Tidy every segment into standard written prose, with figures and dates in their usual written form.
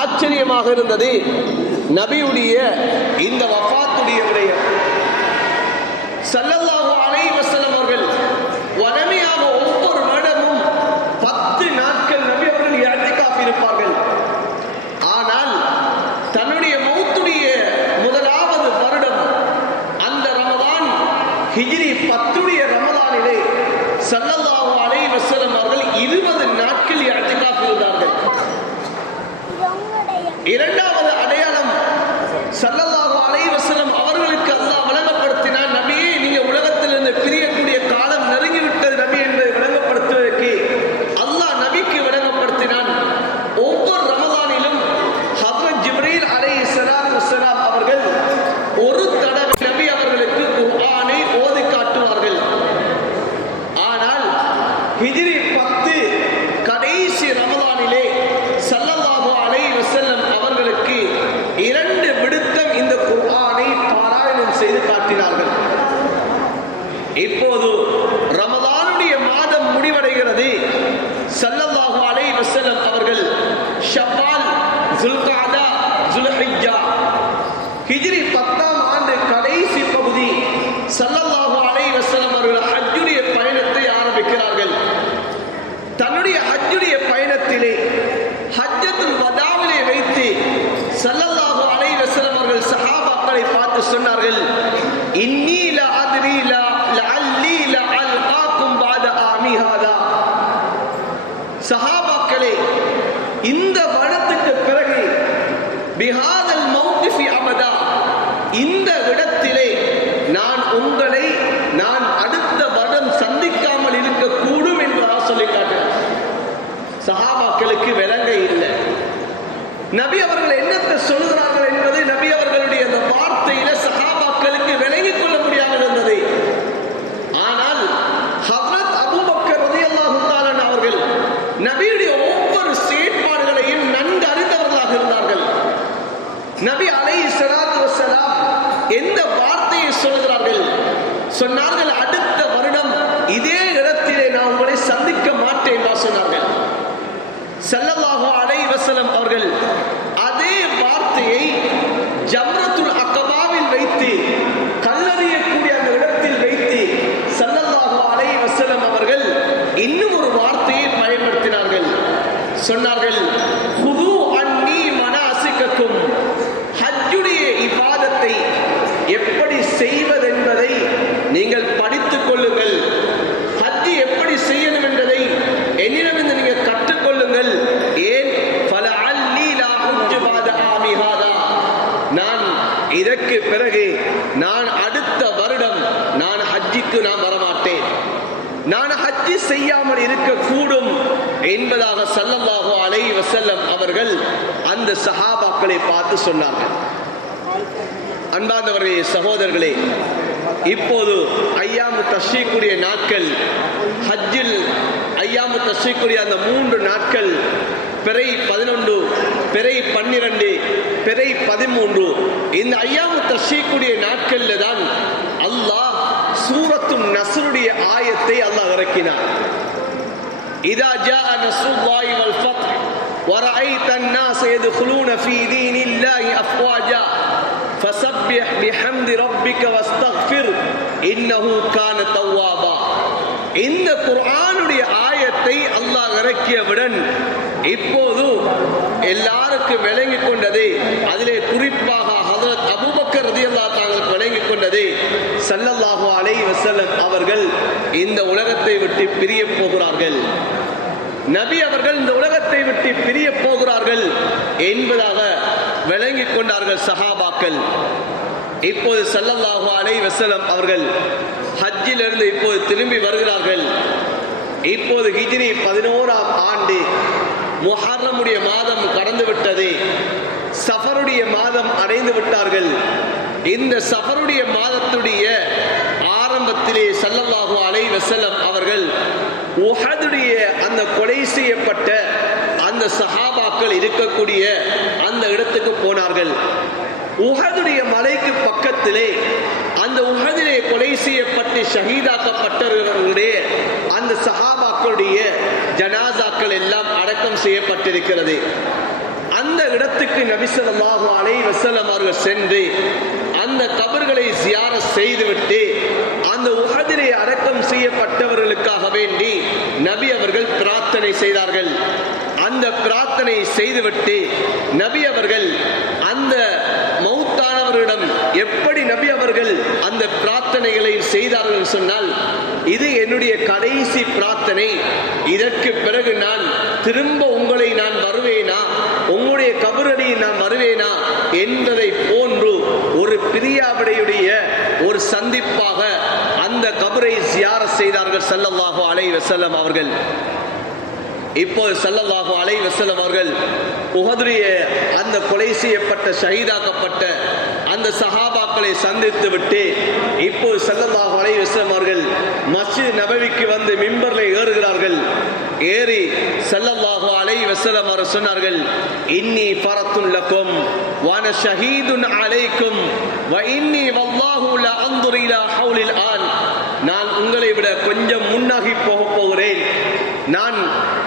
ஆச்சரியமாக இருந்தது நபியுடைய இந்த வஃபாத்துடைய விடயம். ஸல்லல்லாஹு அலைஹி வஸல்லம் அவர்கள் வளமையாக ஒவ்வொரு வருடமும் 10 நாட்கள் நபி அவர்கள் இஅ்திகாஃப் இருப்பார்கள். ஆனால் தன்னுடைய மௌத்துடைய முதலாவது வருடம் அந்த ரமதான் ஹிஜ்ரி 10 ரமதானிலே ஸல்லல்லாஹு அலைஹி வஸல்லம் அவர்கள் 20 நாட்கள் இஅ்திகாஃப் இருந்தார்கள். இரண்டாவது அடையாளம் ஸல்லல்லாஹு அலைஹி வஸல்லம் அவர்களுக்கு அல்லாஹ் வழங்கப்படுத்தினார், நபியே நீங்க உலகத்திலிருந்து பிரியக்கூடிய காலம் நெருங்கிவிட்டது நபி என்பதை வழங்கப்படுத்துவதற்கு அல்லாஹ் நபிக்கு வழங்கப்படுத்தினான். ஒவ்வொரு ரமதானிலும் ஹஜ்ரத் ஜிப்ரீல் அலைஹிஸ்ஸலாத்து வஸ்ஸலாம் அவர்கள் ஒரு தடவை நபி அவர்களுக்கு குர்ஆனை ஓதி காட்டுவார்கள். ஆனால் ஹிஜ்ரி 10 கடைசி ரமதானிலே ஸல்லல்லாஹு அலைஹி வஸல்லம் அவர்களுக்கு 2 விடுத்தம் இந்த குர்ஆனை பாராயணம் செய்து காட்டினார்கள். இப்போது ரமதானுடைய மாதம் முடிவடைகிறது. ஸல்லல்லாஹு அலைஹி வஸல்லம் அவர்கள் ஷவ்வால், ஸுல்காதா, ஸுல்ஹிஜ்ஜா ஹிஜ்ரி 10ஆம் ஆண்டு கடைசி பகுதி ஸல்லல்லாஹு அலைஹி வஸல்லம் அவர்கள் ஹஜ்ஜுடைய பயணத்தை ஆரம்பிக்கிறார்கள். தன்னுடைய ஹஜ்ஜுடைய பயணத்திலே ஹஜ்ஜத்துல் வதாவிலே வைத்து ஸல்லல்லாஹு அலைஹி வஸல்லம் அவர்கள் சஹாபாக்களை பார்த்து சொன்னார்கள், இன்னீ லா அத்ரி லஅல்லி லஅல்காக்கும் பஅத ஆமி ஹாதா. சஹாபாக்களே, இந்த வருடத்துக்கு பிறகு பிஹாதல் மௌகிஃபி அபதா, இந்த இடத்திலே உங்களை நான் அடுத்த வருடம் சந்திக்காமல் இருக்கக்கூடும் என்பதாக சொல்லி காட்டுகிறார். சஹாபாக்களுக்கு விளங்க இல்லை. நபி அவர்கள் என்னத்தை சொல்கிறார்கள் என்பது நபி அவர்களுடைய அந்த வார்த்தையில சஹாபாக்களுக்கு விளங்கிக் கொள்ள முடியாமல் இருந்தது. ஆனால் ஹஜ்ரத் அபூபக்கர் ரலியல்லாஹு தஆலா அவர்கள் நபியுடைய ஒவ்வொரு செயற்பாடுகளையும் நன்கு அறிந்தவர்களாக இருந்தார்கள். நபி அலைஹிஸ்ஸலாத்து வஸ்ஸலாம் எந்த வார்த்தையை சொல்கிறார்கள் சொன்னார்கள், அடுத்த வருடம் இதே இடத்திலே நான் உங்களை சந்திக்க மாட்டேன் என்று சொன்னார்கள். ஸல்லல்லாஹு அலைஹி வஸல்லம் அவர்கள் அதே வார்த்தையை ஜம்ரத்துல் அக்பாவில் வைத்து கல்லறியக்கூடிய அந்த இடத்தில் வைத்து ஸல்லல்லாஹு அலைஹி வஸல்லம் அவர்கள் இன்னும் ஒரு வார்த்தையை பயன்படுத்தினார்கள். சொன்னார்கள், ஹுது அன்னி மனாசிகக்கும், ஹஜ்ஜுடைய இபாதத்தை எப்படி செய்வதென்பதை நீங்கள் படித்துக் கொள்ளுங்கள். ஹஜ் எப்படி செய்யணும் என்பதை என்னிடமிருந்து நீங்கள் கற்றுக்கொள்ளுங்கள். ஏன் ஃபலஅல்லி லா ஹஜ்ஜு பஅத ஆமி ஹாதா, நான் இதற்கு பிறகு நான் அடுத்த வருடம் நான் ஹஜ்ஜுக்கு நான் வரமாட்டேன், நான் ஹஜ்ஜி செய்யாமல் இருக்கக்கூடும் என்பதாக ஸல்லல்லாஹு அலைஹி வஸல்லம் அவர்கள் அந்த சஹாபாக்களை பார்த்து சொன்னார்கள். அன்பார்ந்தவர்களே, சகோதரர்களே, இப்போது ஐயாமு தஷ்ரீக்குடைய நாட்கள், ஹஜ்ஜில் ஐயாமு தஷ்ரீக்குடைய அந்த 3 நாட்கள், பிறை 11, பிறை 12, பிறை 13, இந்த ஐயாமு தஷ்ரீக்குடைய நாட்கள்ல தான் அல்லாஹ் சூரத்துன் நஸ்ருடைய ஆயத்தை அல்லாஹ் இறக்கினார். இதா ஜாஅ நஸ்ருல்லாஹி வல் ஃபத்ஹ் வரஅய்த அன்-நாஸ யத்குலூன ஃபீ தீனில்லாஹி அஃப்வாஜா ஃபஸப்பிஹ் பிஹம்தி ரப்பிக வஸ்தக்ஃபிர் இன்னஹு கான தவ்வாபா. இந்த குர்ஆனுடைய ஆயத்தை அல்லாஹ் இறக்கியவுடன் இப்போது எல்லாருக்கும் விளங்கிக் கொண்டது, அதிலே குறிப்பாக ஹஜ்ரத் அபூபக்கர் ரலியல்லாஹு தஆலா விளங்கிக் கொண்டது, ஸல்லல்லாஹு அலைஹி வஸல்லம் அவர்கள் இந்த உலகத்தை விட்டு பிரிய போகிறார்கள், நபி அவர்கள் இந்த உலகத்தை விட்டு பிரிய போகிறார்கள் என்பதாக விளங்கிக் கொண்டார்கள் சஹாபாக்கள். இப்போது ஸல்லல்லாஹு அலைஹி வஸல்லம் அவர்கள் ஹஜ்ஜிலிருந்து இப்போது திரும்பி வருகிறார்கள். இப்போது ஹிஜ்ரி 11ஆம் ஆண்டு முஹர்ரமுடைய மாதம் கடந்து விட்டது, சஃபருடைய மாதம் அடைந்து விட்டார்கள். இந்த சஃபருடைய மாதத்துடைய ஆரம்பத்திலே ஸல்லல்லாஹு அலைஹி வஸல்லம் அவர்கள் உஹதுடைய அந்த கொலை செய்யப்பட்ட அந்த சஹாபாக்கள் இருக்கக்கூடிய அந்த இடத்துக்கு போனார்கள். உஹதுடைய மலைக்கு பக்கத்திலே அந்த உஹதிலே கொலை செய்யப்பட்டு ஷஹீதாக்கப்பட்டவர்களுடைய அந்த சஹாபாக்களுடைய ஜனாசாக்கள் எல்லாம் அடக்கம் செய்யப்பட்டிருக்கிறது. அந்த அந்த இடத்துக்கு நபி ஸல்லல்லாஹு அலைஹி வஸல்லம் அவர்கள் சென்று அந்த கபர்களை ஜியாரத் செய்துவிட்டு அந்த உஹதிலே அடக்கம் செய்யப்பட்டவர்களுக்காக வேண்டி நபி அவர்கள் பிரார்த்தனை செய்தார்கள். அந்த பிரார்த்தனை செய்துவிட்டு நபி அவர்கள் அந்த மௌத்தானவர்களிடம் எப்படி நபி அவர்கள் அந்த பிரார்த்தனைகளை செய்தார்கள் சொன்னால், இது என்னுடைய கடைசி பிரார்த்தனை, இதற்கு பிறகு நான் திரும்ப உங்களை நான் வருவேனா, உங்களுடைய கபரடியில் நான் வருவேனா என்பதை போன்று ஒரு பிரியாவிடையுடைய ஒரு சந்திப்பாக அந்த கபரை ஜியாரத் செய்தார்கள் ஸல்லல்லாஹு அலைஹி வஸல்லம் அவர்கள். இப்போது ஸல்லல்லாஹு அலைஹி வஸல்லம் அவர்கள் உஹதுடைய அந்த கொலை செய்யப்பட்ட ஷஹீதாக்கப்பட்ட அந்த சஹாபாக்களை சந்தித்து விட்டு இப்போது ஸல்லல்லாஹு அலைஹி வஸல்லம் அவர்கள் மஸ்ஜித் நபவிக்கு வந்து மிம்பர்ல ஏறுகிறார்கள். ஏறி ஸல்லல்லாஹு அலைஹி வஸல்லம் அவர்கள் சொன்னார்கள், இன்னி ஃபரத்துன் லக்கும் வ அன ஷஹீதுன் அலைக்கும் வ இன்னி வல்லாஹு லா அன்துரு இலா ஹவுலில் ஆன். நான் உங்களை விட கொஞ்சம் முன்னாகி போகிறேன், நான்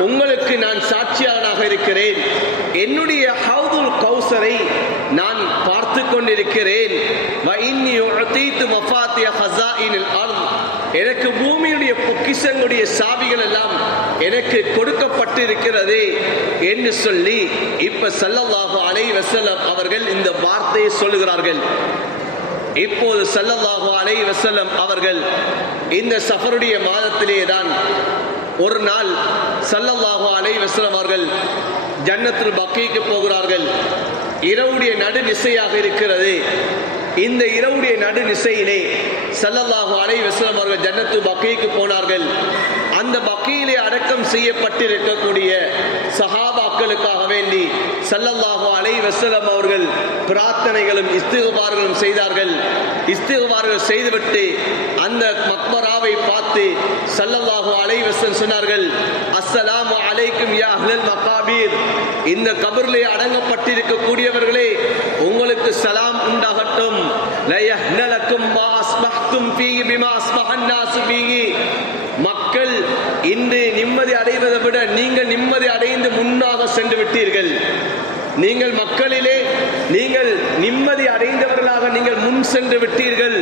உங்களுக்கு நான் சாட்சியாளனாக இருக்கிறேன், என்னுடைய ஹவுதுல் கௌசரை நான் பார்த்து கொண்டிருக்கிறேன். வ இன்னி உஅதீது மஃபாத்திய ஹஸாயினில் அர்த், எனக்கு பூமியுடைய பொக்கிஷங்களுடைய சாவிகள் எல்லாம் எனக்கு கொடுக்கப்பட்டு இருக்கிறது என்று சொல்லி இப்ப ஸல்லல்லாஹு அலைஹி வஸல்லம் அவர்கள் இந்த வார்த்தையை சொல்லுகிறார்கள். இப்போது ஸல்லல்லாஹு அலைஹி வஸல்லம் அவர்கள் இந்த சஃபருடைய மாதத்திலே தான் ஒரு நாள் ஸல்லல்லாஹு அலைஹி வஸல்லம் அவர்கள் ஜன்னத்துல் பக்கீக்கு போகிறார்கள். இரவுடைய நடுநிசையாக இருக்கிறது. இந்த இரவுடைய நடுநிசையிலே ஸல்லல்லாஹு அலைஹி வஸல்லம் அவர்கள் ஜன்னத்துல் பக்கீக்கு போனார்கள். அந்த பக்கீயிலே அடக்கம் செய்யப்பட்டிருக்கக்கூடிய சஹாபாக்களுக்காக வேண்டி ஸல்லல்லாஹு அலைஹி வஸல்லம் அவர்கள் பிரார்த்தனைகளும் இஸ்திக்பார்களும் செய்தார்கள். இஸ்திக்பார்கள் செய்துவிட்டு அந்த மக்பராவை பார்த்து ஸல்லல்லாஹு அலைஹி வஸல்லம் சொன்னார்கள், அஸ்ஸலாமு அலைக்கும் யா அஹ்லல் மகாபீர், இந்த கபரிலே அடங்கப்பட்டிருக்கக்கூடியவர்களே உங்களுக்கு சலாம் உண்டாகட்டும். லயஹ்னலக்கும் மா அஸ்பஹ்தும் ஃபீஹி பிமா அஸ்பஹன் நாஸ் ஃபீஹி, மக்கள் இன்று நிம்மதி அடைவதை விட நீங்கள் நிம்மதி அடைந்து முன்னாக சென்று விட்டீர்கள். நீங்கள் மக்களிலே நீங்கள் நிம்மதி அடைந்தவர்களாக நீங்கள் முன் சென்று விட்டீர்கள்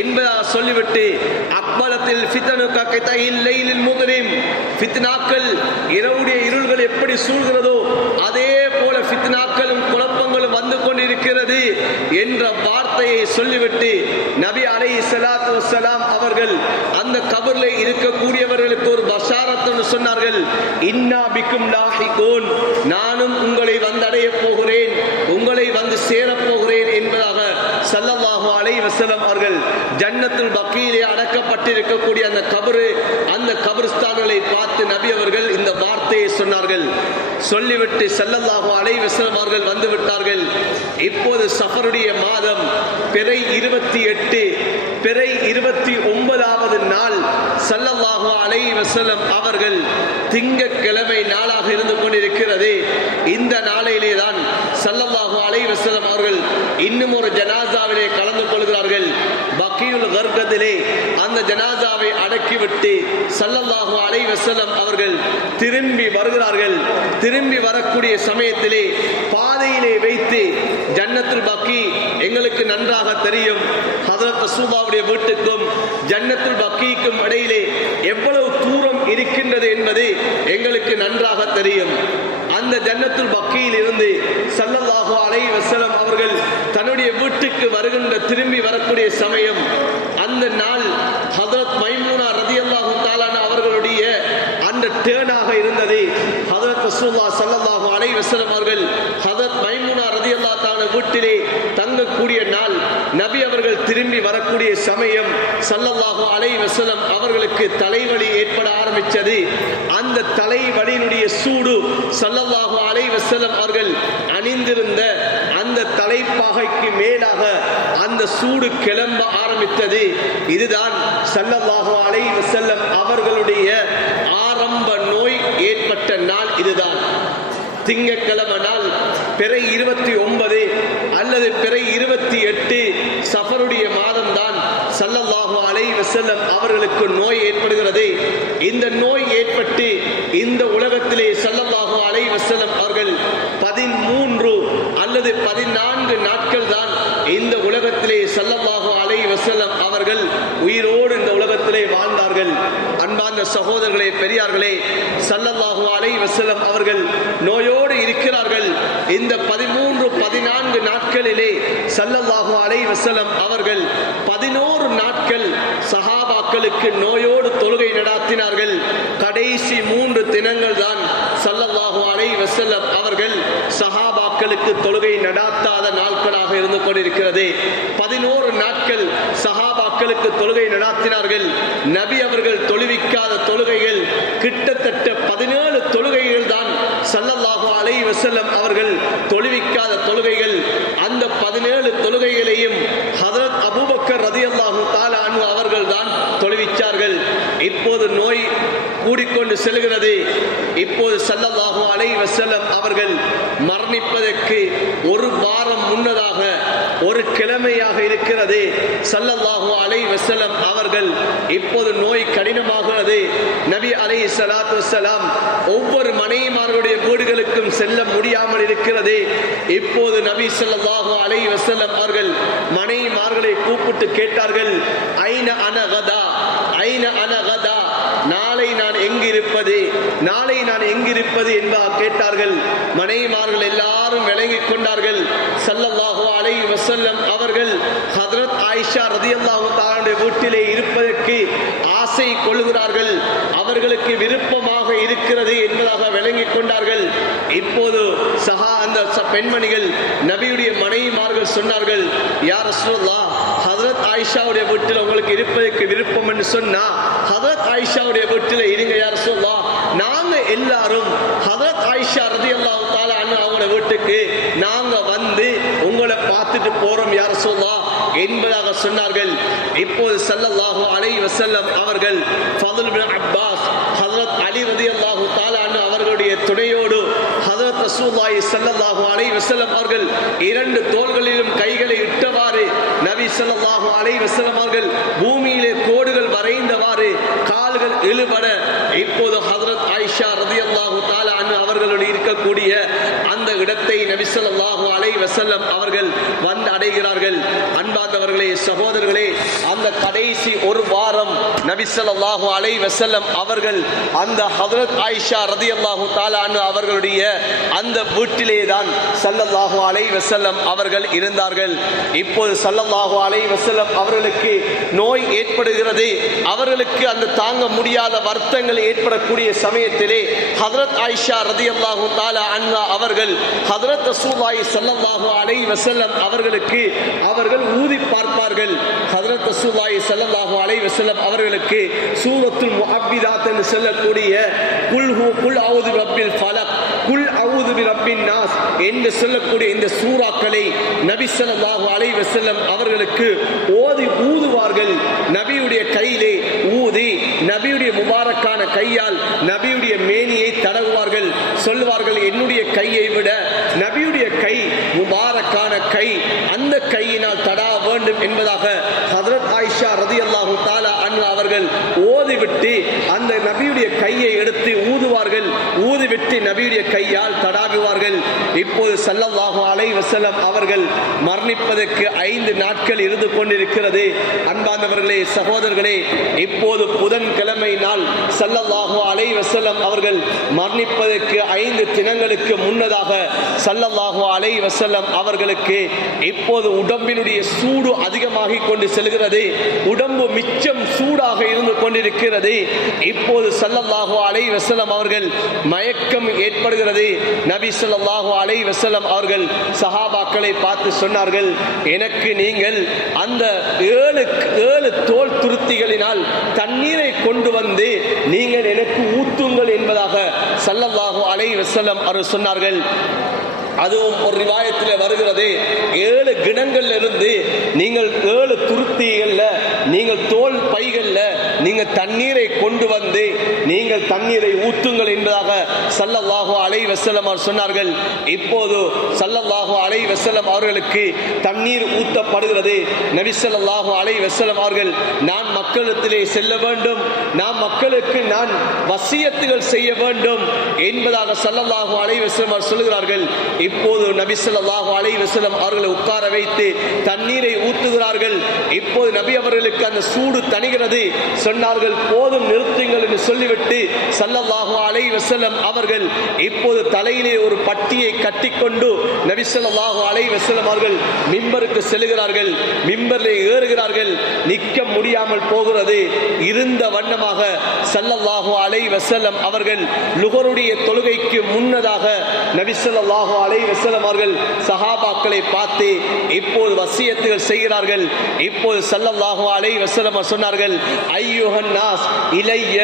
என்பதாக சொல்லிவிட்டு அக்பலத்தில் ஃபித்னு ககையில் லைலில் முத்ரிம், ஃபித்னாக்கள் இரவுடைய இருள்கள் எப்படி சூழ்கிறதோ அதே போல ஃபித்னாக்களும் குழப்பங்களும் வந்து கொண்டிருக்கிறது என்ற வார்த்தையை சொல்லிவிட்டு நபி அலைஹிஸ்ஸலாத்து வஸ்ஸலாம் அவர்கள் அந்த கபரிலே இருக்கக்கூடியவர்களுக்கு ஒரு பஷாரத் சொன்னார்கள், இன்னா பிக்கும் லாஹிகூன், நானும் உங்களை வந்தடைய போகிறேன், உங்களை வந்து சேரப் போகிறேன் என்பதாக ஸல்லல்லாஹு அலைஹி வஸல்லம் அவர்கள் ஜன்னத்துல் பக்கீயிலே அடக்கப்பட்டிருக்கக்கூடிய அந்த கபரு, அந்த கபர்ஸ்தான்களை பார்த்து நபி அவர்கள் இந்த வார்த்தையை சொன்னார்கள். சொல்லிவிட்டு ஸல்லல்லாஹு அலைஹி வஸல்லம் அவர்கள் வந்து விட்டார்கள். இப்போது சஃபருடைய மாதம் பிறை 28 பிறை 29வது நாள் ஸல்லல்லாஹு அலைஹி வஸல்லம் அவர்கள் திங்கட்கிழமை நாளாக இருந்து கொண்டிருக்கிறது. இந்த நாளிலே தான் ஸல்லல்லாஹு அலைஹி வஸல்லம் அவர்கள் இன்னும் ஒரு ஜனாசாவிலே கலந்து கொள்கிறார்கள். பக்கீயுல் கர்கதிலே அந்த ஜனாசாவை அடக்கிவிட்டு ஸல்லல்லாஹு அலைஹி வஸல்லம் அவர்கள் திரும்பி வருகிறார்கள். திரும்பி வரக்கூடிய சமயத்திலே பாதையிலே வைத்து ஜன்னத்துல் பக்கீ எங்களுக்கு நன்றாக தெரியும், ஹஜ்ரத் ரசூலுல்லாஹ்வுடைய வீட்டுக்கும் ஜன்னத்துல் பக்கீக்கும் இடையிலே எவ்வளவு தூரம் இருக்கின்றது என்பது எங்களுக்கு நன்றாக தெரியும். அந்த ஜன்னத்துல் பக்கீயில் இருந்து ஸல்லல்லாஹு அலைஹி வஸல்லம் அவர்கள் தன்னுடைய வீட்டுக்கு வருகின்ற திரும்பி வரக்கூடிய சமயம் அந்த நாள் ஹஜ்ரத் மைமூனா ரலியல்லாஹு தஆலா அவர்களுடைய அந்த டேர்னாக இருந்தது. ஹஜ்ரத் ரசூலுல்லாஹ் ஸல்லல்லாஹு அலைஹி வஸல்லம் அவர்கள் ஹஜ்ரத் மைமூனா ரலியல்லாஹு தஆலா வீட்டிலே தங்கக்கூடிய நாள், நபி அவர்கள் திரும்பி வரக்கூடிய சமயம் ஸல்லல்லாஹு அலைஹி வஸல்லம் அவர்களுக்கு தலைவலி ஏற்பட ஆரம்பித்தது. அந்த தலைவலியினுடைய சூடு ஸல்லல்லாஹு அலைஹி வஸல்லம் அவர்கள் அணிந்திருந்த அந்த தலைப்பாகைக்கு மேலாக அந்த சூடு கிளம்ப ஆரம்பித்தது. இதுதான் ஸல்லல்லாஹு அலைஹி வஸல்லம் அவர்களுடைய ஆரம்ப நோய் ஏற்பட்ட நாள். இதுதான் திங்கட்கிழமை நாள் பிறை 29 அல்லது பிறை 28 சஃபருடைய மாதம் தான் ஸல்லல்லாஹு அலைஹி வஸல்லம் அவர்களுக்கு நோய் ஏற்படுகிறது. இந்த நோய் ஏற்பட்டு இந்த உலகத்திலே ஸல்லல்லாஹு அலைஹி வஸல்லம் அவர்கள் 13 அல்லது 14 நாட்கள் தான் இந்த உலகத்திலே ஸல்லல்லாஹு அலைஹி வஸல்லம் அவர்கள் உயிரோடு இந்த உலகத்திலே வாழ்ந்தார்கள். அன்பார்ந்த சகோதரர்களே, பெரியார்களே, ஸல்லல்லாஹு அலைஹி வஸல்லம் அவர்கள் நோயோடு இருக்கிறார்கள். இந்த 13-14 நாட்களிலே ஸல்லல்லாஹு அலைஹி வஸல்லம் அவர்கள் 11 நாட்கள் சஹாபாக்களுக்கு நோயோடு தொழுகை நடாத்தினார்கள். கடைசி 3 தினங்கள் தான் ஸல்லல்லாஹு அலைஹி வஸல்லம் அவர்கள் சஹாபாக்களுக்கு தொழுகை நடாத்தாத நாட்களாக இருந்து கொண்டிருக்கிறது. 11 நாட்கள் சஹாபாக்களுக்கு தொழுகை நடாத்தினார்கள். நபி அவர்கள் தொழுவிக்காத தொழுகைகள் கிட்டத்தட்ட 17 தொழுகைகள் தான் ஸல்லல்லாஹு அலைஹி வஸல்லம் அவர்கள் தொழுவிக்காத தொழுகைகள். அந்த 17 தொழுகைகளையும் ஹஜ்ரத் அபூபக்கர் ரலியல்லாஹு தஆலா அன்ஹு அவர்கள் தான் தொழுவிச்சார்கள். இப்போது நோய் கூடிக்கொண்டு செல்கிறது. இப்போது ஸல்லல்லாஹு அலைஹி வஸல்லம் அவர்கள் மரணிப்பதற்கு ஒரு வாரம் முன்னதாக, ஒரு கிழமையாக இருக்கிறது. ஸல்லல்லாஹு அலைஹி வஸல்லம் அவர்கள் இப்போது நோய் கடினமாகிறது. நபி அலைஹிஸ்ஸலாத்து வஸ்ஸலாம் ஒவ்வொரு மனைவிமார்களுடைய வீடுகளுக்கும் செல்ல முடியாமல் இருக்கிறது. இப்போது நபி ஸல்லல்லாஹு அலைஹி வஸல்லம் அவர்கள் மனைவிமார்களை கூப்பிட்டு கேட்டார்கள், ஐன அன கதா, ஐன அன கதா, நாளை நான் எங்கிருப்பது, நாளை நான் எங்கிருப்பது என்பதாக கேட்டார்கள். மனைவிமார்கள் எல்லாரும் விளங்கிக் கொண்டார்கள். ஸல்லல்லாஹு அலைஹி வஸல்லம் அவர்கள் ஹஜ்ரத் ஆயிஷா ரலியல்லாஹு தஆலா வீட்டிலே இருப்பதற்கு ஆசை கொள்கிறார்கள். அவர்களுக்கு விருப்பமாக இருக்கிறது என்பதாக விளங்கிக் கொண்டார்கள். இப்போது அந்த பெண்மணிகள் நபியுடைய மனைவிமார்கள் சொன்னார்கள், யா ரசூலுல்லாஹ், ஹஜ்ரத் ஆயிஷாவுடைய வீட்டில் உங்களுக்கு இருப்பதற்கு விருப்பம் என்று சொன்னா ஹஜ்ரத் ஆயிஷாவுடைய வீட்டில் இருங்க யா ரசூலுல்லாஹ். நாங்க எல்லாரும் ஹஜ்ரத் ஆயிஷா ரலியல்லாஹு தஆலா அன்ஹா அவங்க வீட்டுக்கு நாங்க வந்து உங்களை பார்த்துட்டு போறோம் யா ரசூலுல்லாஹ் என்பதாக சொன்னார்கள். இப்போது ஸல்லல்லாஹு அலைஹி வஸல்லம் அவர்கள் ஃபضل பின் அப்பாஸ், ஹஜ்ரத் அலி ரலியல்லாஹு தஆலா அன்ஹு அவர்களுடைய துணையோடு ஹஜ்ரத் ரசூலுல்லாஹி ஸல்லல்லாஹு அலைஹி வஸல்லம் அவர்கள் 2 தோள்களிலும் கைகளை இட்டவாறு நபி ஸல்லல்லாஹு அலைஹி வஸல்லம் அவர்கள் பூமியிலே கோடுகள் வரைந்தவாறு கால்கள் இழுபட இப்போது ஹஜ்ரத் ஆயிஷா ரலியல்லாஹு தஆலா அன்ஹா அவர்களுடைய இருக்கக்கூடிய அந்த இடத்தை நபி ஸல்லல்லாஹு அலைஹி வஸல்லம் அவர்கள் வந்து அடைகிறார்கள். அன்பார்ந்தவர்களே, சகோதரர்களே, அந்த கடைசி ஒரு வாரம் நபி ஸல்லல்லாஹு அலைஹி வஸல்லம் அவர்கள் அந்த ஹஜ்ரத் ஆயிஷா ரலியல்லாஹு தஆலா அன்ஹா அவர்களுடைய அந்த வீட்டிலே தான் ஸல்லல்லாஹு அலைஹி வஸல்லம் அவர்கள் இருந்தார்கள். இப்போது ஸல்லல்லாஹு அலைஹி வஸல்லம் அவர்களுக்கு நோய் ஏற்படுகிறது. அவர்களுக்கு அந்த தாங்க முடியாத வருத்தங்கள் ஏற்படக்கூடிய சமயத்திலே ஹஜ்ரத் ஆயிஷா ரலியல்லாஹு தஆலா அன்ஹா அவர்கள் ஹஜ்ரத் ரசூலுல்லாஹி ஸல்லல்லாஹு அலைஹி வஸல்லம் அவர்களுக்கு அவர்கள் ஊதி பார்ப்பார்கள். ஹஜ்ரத் ரசூலுல்லாஹி ஸல்லல்லாஹு அலைஹி வஸல்லம் அவர்களுக்கு சூரத்துல் முஅவ்விதாத் என்று சொல்லக்கூடிய குல் அஊது பிரப்பில் ஃபலக், குல் அஊது பிரப்பின் நாஸ் என்று சொல்லக்கூடிய இந்த சூறாக்களை நபி ஸல்லல்லாஹு அலைஹி வஸல்லம் அவர்களுக்கு ஓதி ஊதுவார்கள். நபியுடைய கையிலே ஊதி நபியுடைய முபாரக்கான கையால் நபியுடைய மேனியை தடவுவார்கள். சொல்வார்கள், என்னுடைய கையை விட நபியுடைய கை முபாரக்கான கை, அந்த கையினால் தடா வேண்டும் என்பதாக ஹஜ்ரத் ஆயிஷா ரலியல்லாஹு தஆலா அன்ஹா அவர்கள் ஓதிவிட்டு அந்த நபியுடைய கையை எடுத்து ஊதுவார்கள். ஊதிவிட்டு நபியுடைய கையால் தடாவுவார்கள். இப்போது ஸல்லல்லாஹு அலைஹி வஸல்லம் அவர்கள் மரணிப்பதற்கு 5 நாட்கள் இருந்து கொண்டிருக்கிறது. அன்பார்ந்தவர்களே, சகோதரர்களே, இப்போது புதன்கிழமை நாள் ஸல்லல்லாஹு அலைஹி வஸல்லம் அவர்கள் மரணிப்பதற்கு 5 தினங்களுக்கு முன்னதாக ஸல்லல்லாஹு அலைஹி வஸல்லம் அவர்களுக்கு இப்போது உடம்பினுடைய சூடு அதிகமாகிக் கொண்டு செல்கிறது. உடம்பு மிச்சம் சூடாக இருந்து கொண்டிருக்கிறது. இப்போது ஸல்லல்லாஹு அலைஹி வஸல்லம் அவர்கள் மயக்கம் ஏற்படுகிறது. நபி ஸல்லல்லாஹு அலைஹி வஸல்லம் அவர்கள் சஹாபாக்களை பார்த்து சொன்னார்கள், எனக்கு நீங்கள் அந்த 7 தோல் துருத்திகளினால் தண்ணீரை கொண்டு வந்து நீங்கள் எனக்கு ஊத்துங்கள் என்பதாக ஸல்லல்லாஹு அலைஹி வஸல்லம் அவர்கள் சொன்னார்கள். அதுவும் ஒரு ரிவாயத்தில் வருகிறது, 7 கிணங்கள்ல இருந்து நீங்கள் 7 துருத்திகள்ல நீங்கள் தோல் பைகள்ல நீங்கள் தண்ணீரை கொண்டு வந்து நீங்கள் தண்ணீரை ஊத்துங்கள் என்பதாக ஸல்லல்லாஹு அலைஹி வஸல்லம் அவர் சொன்னார்கள். இப்போது ஸல்லல்லாஹு அலைஹி வஸல்லம் அவர்களுக்கு தண்ணீர் ஊத்தப்படுகிறது. நபி ஸல்லல்லாஹு அலைஹி வஸல்லம் அவர்கள், நான் மக்களிடத்திலே செல்ல வேண்டும், நான் மக்களுக்கு நான் வசியத்துகள் செய்ய வேண்டும் என்பதாக ஸல்லல்லாஹு அலைஹி வஸல்லம் அவர் சொல்கிறார்கள். இப்போது நபி ஸல்லல்லாஹு அலைஹி வஸல்லம் அவர்களை உட்கார வைத்து தண்ணீரை ஊற்றுகிறார்கள். இப்போது நபி அவர்களுக்கு அந்த சூடு தணிகிறது. சொன்னார்கள், போதும் நிறுத்துங்கள் என்று சொல்லிவிட்டு ஸல்லல்லாஹு அலைஹி வஸல்லம் அவர்கள் இப்போது தலையிலே ஒரு பட்டியை கட்டிக்கொண்டு நபி ஸல்லல்லாஹு அலைஹி வஸல்லம் அவர்கள் மிம்பருக்கு செல்கிறார்கள். மிம்பரிலே ஏறுகிறார்கள். நிற்க முடியாமல் போகிறது. இருந்த வண்ணமாக ஸல்லல்லாஹு அலைஹி வஸல்லம் அவர்கள் லுஹருடைய தொழுகைக்கு முன்னதாக நபி ஸல்லல்லாஹு அலைஹி வஸல்லம் அவர்கள் சஹாபாக்களை பார்த்து இப்போது வசியத்துகள் செய்கிறார்கள். இப்போது ஸல்லல்லாஹு அலைஹி வஸல்லம் சொன்னார்கள், ஐயுஹன் நாஸ் இலைய,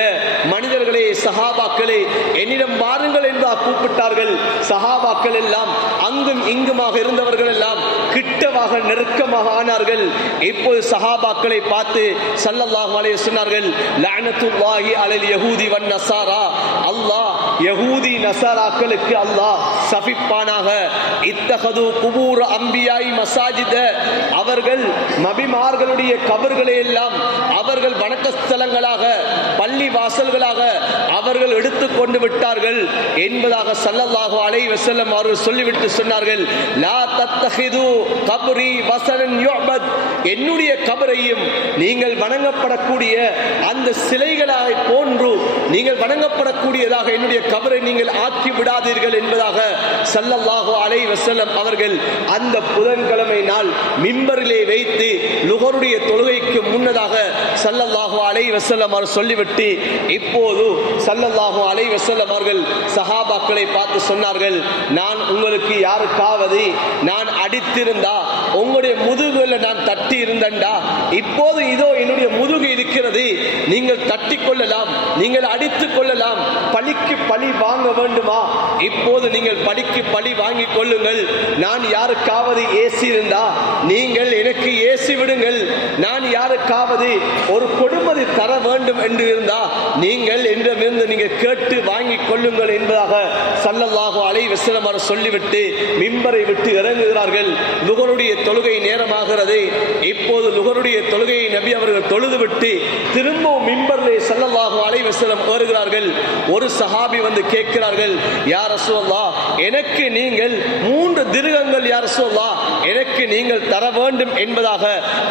மனிதர்களே, சஹாபாக்களே, என்னிடம் வாருங்கள் என்று கூப்பிட்டார்கள். சஹாபாக்கள் எல்லாம் அங்கும் இங்குமாக இருந்தவர்கள் எல்லாம் கிட்டமாக நெருக்கமாக ஆனார்கள். இப்போது சஹாபாக்களை பார்த்து ஸல்லல்லாஹு அலைஹி சொன்னார்கள், லஅனத்துல்லாஹி அலல் யஹூதி வன் நஸாரா, அல்லாஹ் யஹூதி நஸாராக்களுக்கு அல்லாஹ் சபிப்பானாக. இத்தகது குபூர் அம்பியாய் மசாஜித, அவர்கள் நபிமார்களுடைய கபர்களை எல்லாம் அவர்கள் வணக்க ஸ்தலங்களாக, பள்ளி வாசல்களாக அவர்கள் எடுத்துக் கொண்டு விட்டார்கள் என்பதாக ஸல்லல்லாஹு அலைஹி வஸல்லம் அவர்கள் சொல்லிவிட்டு சொன்னார்கள், லா தத்தஹிது கப்ரி வஸனன் யுஅபத், என்னுடைய கபரையும் நீங்கள் வணங்கப்படக்கூடிய அந்த சிலைகளாக போன்று நீங்கள் வணங்கப்படக்கூடியதாக என்னுடைய கபரை நீங்கள் ஆக்கி விடாதீர்கள் என்பதாக ஸல்லல்லாஹு அலைஹி வஸல்லம் அவர்கள் அந்த புதன்கிழமை நாள் மிம்பரிலே வைத்து லுஹருடைய தொழுகைக்கு முன்னதாக ஸல்லல்லாஹு அலைஹி வஸல்லம் அவர் சொல்லிவிட்டு இப்போது ஸல்லல்லாஹு அலைஹி வஸல்லம் அவர்கள் சஹாபாக்களை பார்த்து சொன்னார்கள், நான் உங்களுக்கு யாருக்காவது நான் அடித்திருந்தா, உங்களுடைய முதுகுல நான் தட்டி இருந்தண்டா, இப்போது இதோ என்னுடைய முதுகு இருக்கிறது, நீங்கள் தட்டி கொள்ளலாம், நீங்கள் அடித்துக் கொள்ளலாம். பழிக்கு பழி வாங்க வேண்டுமா? இப்போது நீங்கள் பழிக்கு பழி வாங்கிக் கொள்ளுங்கள். நான் யாருக்காவது ஏசி இருந்தா நீங்கள் எனக்கு ஏசி விடுங்கள். நான் யாருக்காவது ஒரு கொடுமதி தர வேண்டும் என்று இருந்தா நீங்கள் என்றிருந்து நீங்கள் கேட்டு வாங்கிக் கொள்ளுங்கள் என்பதாக ஸல்லல்லாஹு அலைஹி வஸல்லம் அவர் சொல்லிவிட்டு மிம்பரை விட்டு இறங்குகிறார்கள். லுஹருடைய தொழுகை நேரமாகிறது. இப்போது லுஹருடைய தொழுகையை நபி அவர்கள் தொழுதுவிட்டு திரும்பவும் மிம்பரிலே ஸல்லல்லாஹு அலைஹி வஸல்லம் ஏறுகிறார்கள். ஒரு சஹாபி வந்து கேட்கிறார்கள், யா ரசூலல்லாஹ், எனக்கு நீங்கள் 3 திர்ஹங்கள் யா ரசூலல்லாஹ் எனக்கு நீங்கள் தர வேண்டும் என்பதாக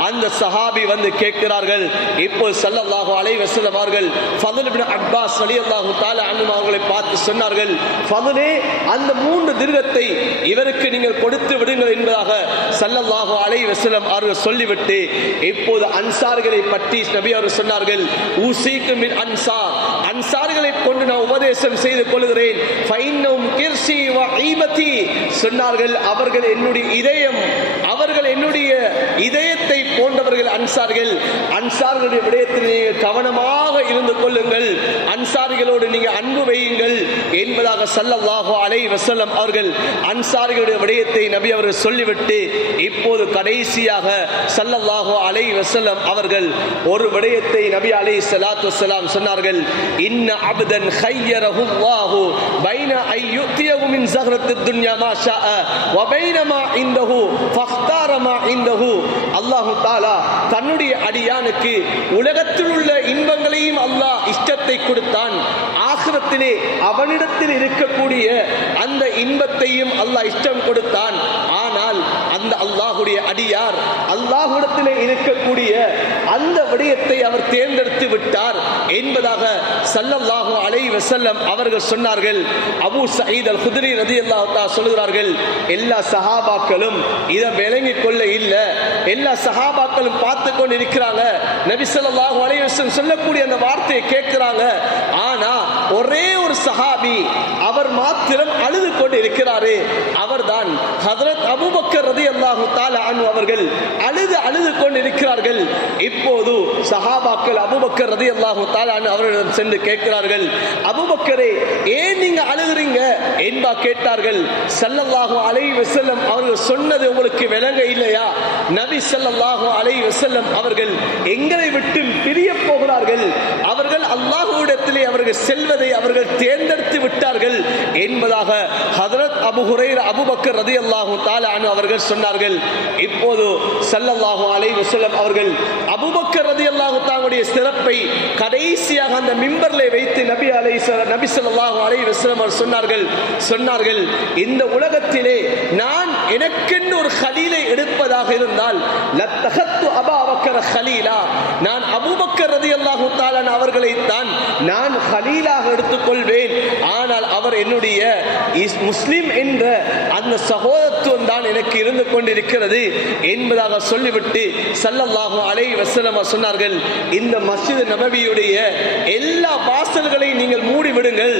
அந்த சஹாபி வந்து கேட்கிறார்கள். இப்போது ஸல்லல்லாஹு அலைஹி வஸல்லம் அவர்கள் ஃபதுல் இப்னு அப்பாஸ் ரலியல்லாஹு தஆலா அன்ஹு அவர்களை பார்த்து சொன்னார்கள், ஃபதுலே, அந்த 3 திர்ஹத்தை இவருக்கு நீங்கள் கொடுத்து விடுங்கள் என்பதாக ஸல்லல்லாஹு அலைஹி வஸல்லம் அவர்கள் சொல்லிவிட்டு இப்போது அன்சார்களை பற்றி நபி அவர்கள் சொன்னார்கள், ஊசீக்கும் பில் அன்சார், அன்சார்களை கொண்டு நான் உபதேசம் செய்து கொள்கிறேன். ஃபைன்னஹும் கிர்சி வ ஈபதி, சொன்னார்கள் அவர்கள் என்னுடைய இதயம், அவர்கள் என்னுடைய இதயத்தை போன்றவர்கள் அன்சார்கள். அன்சார்களுடைய விடயத்தில் நீங்கள் கவனமாக இருந்து கொள்ளுங்கள், அன்சாரிகளோடு நீங்கள் அன்பு வையுங்கள் என்பதாக ஸல்லல்லாஹு அலைஹி வஸல்லம் அவர்கள் அன்சாரிகளுடைய விடயத்தை நபி அவர்கள் சொல்லிவிட்டு இப்போது கடைசியாக ஸல்லல்லாஹு அலைஹி வஸல்லம் அவர்கள் ஒரு விடயத்தை நபி அலைஹிஸ்ஸலாத்து வஸ்ஸலாம் சொன்னார்கள், இன்ன அப்தன் ഖയ്யரஹு அல்லாஹு பைன அய்யுத்தியஹு மின் ஸஹ்ரத்தித் துன்யா மா ஷாஅ வ பைன மா இந்தஹு ஃபக்தார மா இந்தஹு, அல்லாஹ் தஆலா தன்னுடைய அடியானுக்கு உலகத்தில் உள்ள இன்பங்களையும் அல்லாஹ் இஷ்டத்தை கொடுத்தான், ஆகிரத்திலே அவனிடத்தில் இருக்கக்கூடிய அந்த இன்பத்தையும் அல்லாஹ் இஷ்டம் கொடுத்தான். ஆனால் அந்த அல்லாஹுடைய அடியார் அல்லாஹ்விடத்திலே இருக்கக்கூடிய அந்த விடயத்தை அவர் தேர்ந்தெடுத்து விட்டார் என்பதாக ஸல்லல்லாஹு அலைஹி வஸல்லம் அவர்கள் சொன்னார்கள். அபூ சயீத் அல் குத்ரி ரலியல்லாஹு தஆலா சொல்கிறார்கள், எல்லா சஹாபாக்களும் இதை விளங்கிக் கொள்ள இல்ல, எல்லா சஹாபாக்களும் பார்த்து கொண்டு இருக்கிறாங்க, நபி ஸல்லல்லாஹு அலைஹி வஸல்லம் சொல்லக்கூடிய அந்த வார்த்தையை கேட்கிறாங்க. ஆனா ஒரே ஒரு சஹாபி அவர் மாத்திரம் அழுது கொண்டு இருக்கிறாரு. அவர்தான் ஹஜ்ரத் அபூபக்கர் ரலியல்லாஹு தஆலா அன்ஹு அவர்கள் அழுது கொண்டு இருக்கிறார்கள். இப்போது சஹாபாக்கள் அபூபக்கர் ரலியல்லாஹு தஆலா அன்ஹு அவர்களிடம் சென்று கேட்கிறார்கள், அபூபக்கரே, ஏன் நீங்க அழுகிறீங்க என்பா கேட்டார்கள். ஸல்லல்லாஹு அலைஹி வஸல்லம் அவர்கள் சொன்னது உங்களுக்கு விளங்க இல்லையா? நபி ஸல்லல்லாஹு அலைஹி வஸல்லம் அவர்கள் எங்களை விட்டு பிரிய போகிறார்கள், அவர்கள் அல்லாஹ்விடத்திலே அவர்கள் செல்வதை அவர்கள் தேர்ந்தெடுத்து விட்டார்கள் என்பதாக ஹஜ்ரத் அபூ ஹுரைரா அபூபக்கர் ரலியல்லாஹு தஆலா அன்ஹு அவர்கள் சொன்னார்கள். சொன்னார்கள். இப்போது ஸல்லல்லாஹு அலைஹி வஸல்லம் அவர்கள் அபூபக்கர் ரலியல்லாஹு தஆலாவுடைய சிறப்பை கடைசியாக அந்த மிம்பர்ல வைத்து நபி ஸல்லல்லாஹு அலைஹி வஸல்லம் சொன்னார்கள், இந்த உலகத்திலே நான் எனக்கென்று ஒரு கலீலை எடுப்பதாக இருந்தால் லத்தஹத்து அபூபக்கர் கலீலா, நான் அபூபக்கர் ரலியல்லாஹு தஆலா அவர்களை தான் நான் கலீலாக எடுத்துக்கொள்வேன். ஆனால் அவர் என்னுடைய முஸ்லிம் என்ற அந்த சகோதரத்துவம் தான் எனக்கு இருந்து கொண்டிருக்கிறது என்பதாக சொல்லிவிட்டு ஸல்லல்லாஹு அலைஹி வஸல்லம் சொன்னார்கள், இந்த மஸ்ஜித் நபவியுடைய எல்லா வாசல்களையும் நீங்கள் மூடிவிடுங்கள்,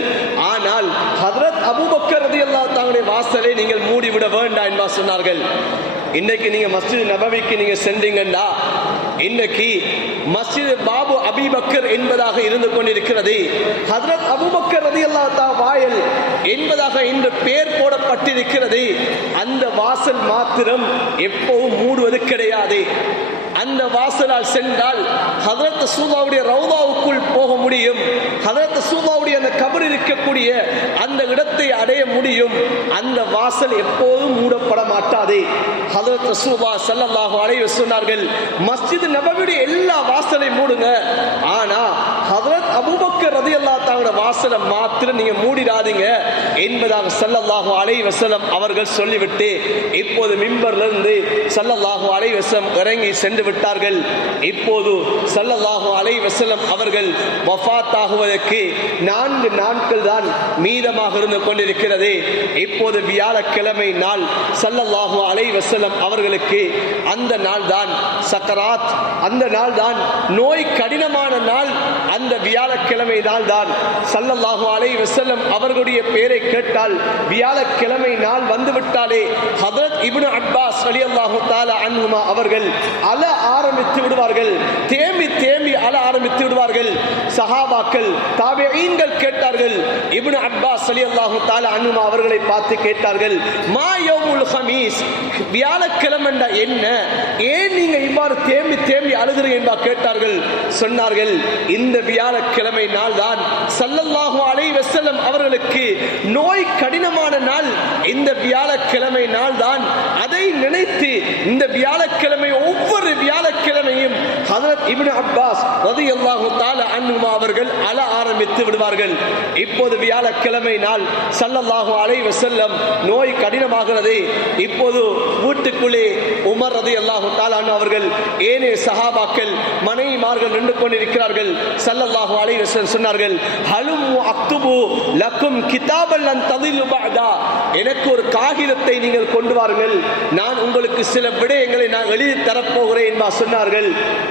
ஆனால் ஹஜ்ரத் அபூபக்கர் ரலியல்லாஹு தஆலாவுடைய வாசலை நீங்கள் மூடிவிட வேண்டாம் என்பதாக சொன்னார்கள். இன்னைக்கு நீங்க மஸ்ஜித் நபவிக்கு நீங்க சென்றீங்கன்னா இன்னைக்கு மஸ்ஜித் பாபு அபூபக்கர் என்பதாக இருந்து கொண்டிருக்கிறது. ஹஜ்ரத் அபூபக்கர் ரலியல்லாஹு தஆலா வாயில் என்பதாக இன்று பெயர் போடப்பட்டிருக்கிறது. அந்த வாசல் மாத்திரம் எப்பவும் மூடுவது கிடையாது. அந்த வாசலால் சென்றால் ஹஜ்ரத் ரசூலுல்லாஹ்வுடைய ரவுதாவுக்குள் போக முடியும். ஹஜ்ரத் ரசூலுல்லாஹ்வுடைய அந்த கபர் இருக்கக்கூடிய அந்த இடத்தை அடைய முடியும். அந்த வாசல் எப்போதும் மூடப்பட மாட்டாது. ஹஜ்ரத் ரசூலுல்லாஹ் ஸல்லல்லாஹு அலைஹி வஸல்லம் சொன்னார்கள், மஸ்ஜித் நபவியுடைய எல்லா வாசலையும் மூடுங்க, ஆனா ஹஜ்ரத் அபூபக்கர் ரலியல்லாஹு தஆலா வாசலை மாத்திரம் நீங்க மூடிடாதீங்க என்பதாக ஸல்லல்லாஹு அலைஹி வஸல்லம் அவர்கள் சொல்லிவிட்டு இப்போது மிம்பர்ல இருந்து ஸல்லல்லாஹு அலைஹி வஸல்லம் இறங்கி சென்று விட்டார்கள். இப்போது ஸல்லல்லாஹு அலைஹி வஸல்லம் அவர்கள் வஃபாத் ஆகுவதற்கு 4 நாட்கள் தான் மீதமாக இருந்து கொண்டிருக்கிறது. இப்போது வியாழக்கிழமை நாள் ஸல்லல்லாஹு அலைஹி வஸல்லம் அவர்களுக்கு அந்த நாள் தான் சக்கராத், அந்த நாள் தான் நோய் கடினமான நாள். அந்த வியாழக்கிழமை நாள் தான் ஸல்லல்லாஹு அலைஹி வஸல்லம் அவர்களுடைய பெயரை கேட்டால் வியாழக்கிழமை நாள் வந்துவிட்டாலே ஹஜ்ரத் இப்னு அப்பாஸ் ரலியல்லாஹு தஆலா அன்ஹுமா அவர்கள் அழ ஆரம்பித்து விடுவார்கள். தேம்பி தேம்பி அழ ஆரம்பித்து விடுவார்கள். சஹாபாக்கள் தாபிஈன்கள் கேட்டார்கள். இப்னு அப்பாஸ் ரலியல்லாஹு தஆலா அன்ஹுமா அவர்களை பார்த்து கேட்டார்கள், மா யௌமுல் ஹமீஸ், வியாழக்கிழமை என்ன, ஏன் நீங்க இவ்வாறு தேம்பி தேம்பி அழுகிறீங்க என்பா கேட்டார்கள். சொன்னார்கள், இந்த வியாழக்கிழமை நாள் தான் ஸல்லல்லாஹு அலைஹி வஸல்லம் அவர்களுக்கு நோய் கடினமான நாள். இந்த வியாழக்கிழமை நாள் தான். அதை நினைத்து இந்த வியாழக்கிழமை ஒவ்வொரு வியாழக்கிழமையும் ஹஜ்ரத் இப்னு அப்பாஸ் ரலியல்லாஹு தஆலா அன்ஹுமா அவர்கள் அழ ஆரம்பித்து விடுவார்கள். இப்போது வியாழக்கிழமை நாள் ஸல்லல்லாஹு அலைஹி வஸல்லம் நோய் கடினமாகிறது. இப்போது வீட்டுக்குள்ளே உமர் ரலியல்லாஹு தஆலா அவர்கள் ஏனைய சஹாபாக்கள் மனைவிமார்கள் நின்று கொண்டிருக்கிறார்கள். ஸல்லல்லாஹு அலைஹி வஸல்லம் சொன்னார்கள், ஹலும் அக்துபு லக்கும் கிதாபல் லன் ததில்லு பஅதா, எனக்கு ஒரு காகிதத்தை நீங்கள் கொண்டு வாருங்கள், நான் உங்களுக்கு சில விடயங்களை நான் எழுதி தரப்போகிறேன் என்பா சொன்னார்கள்.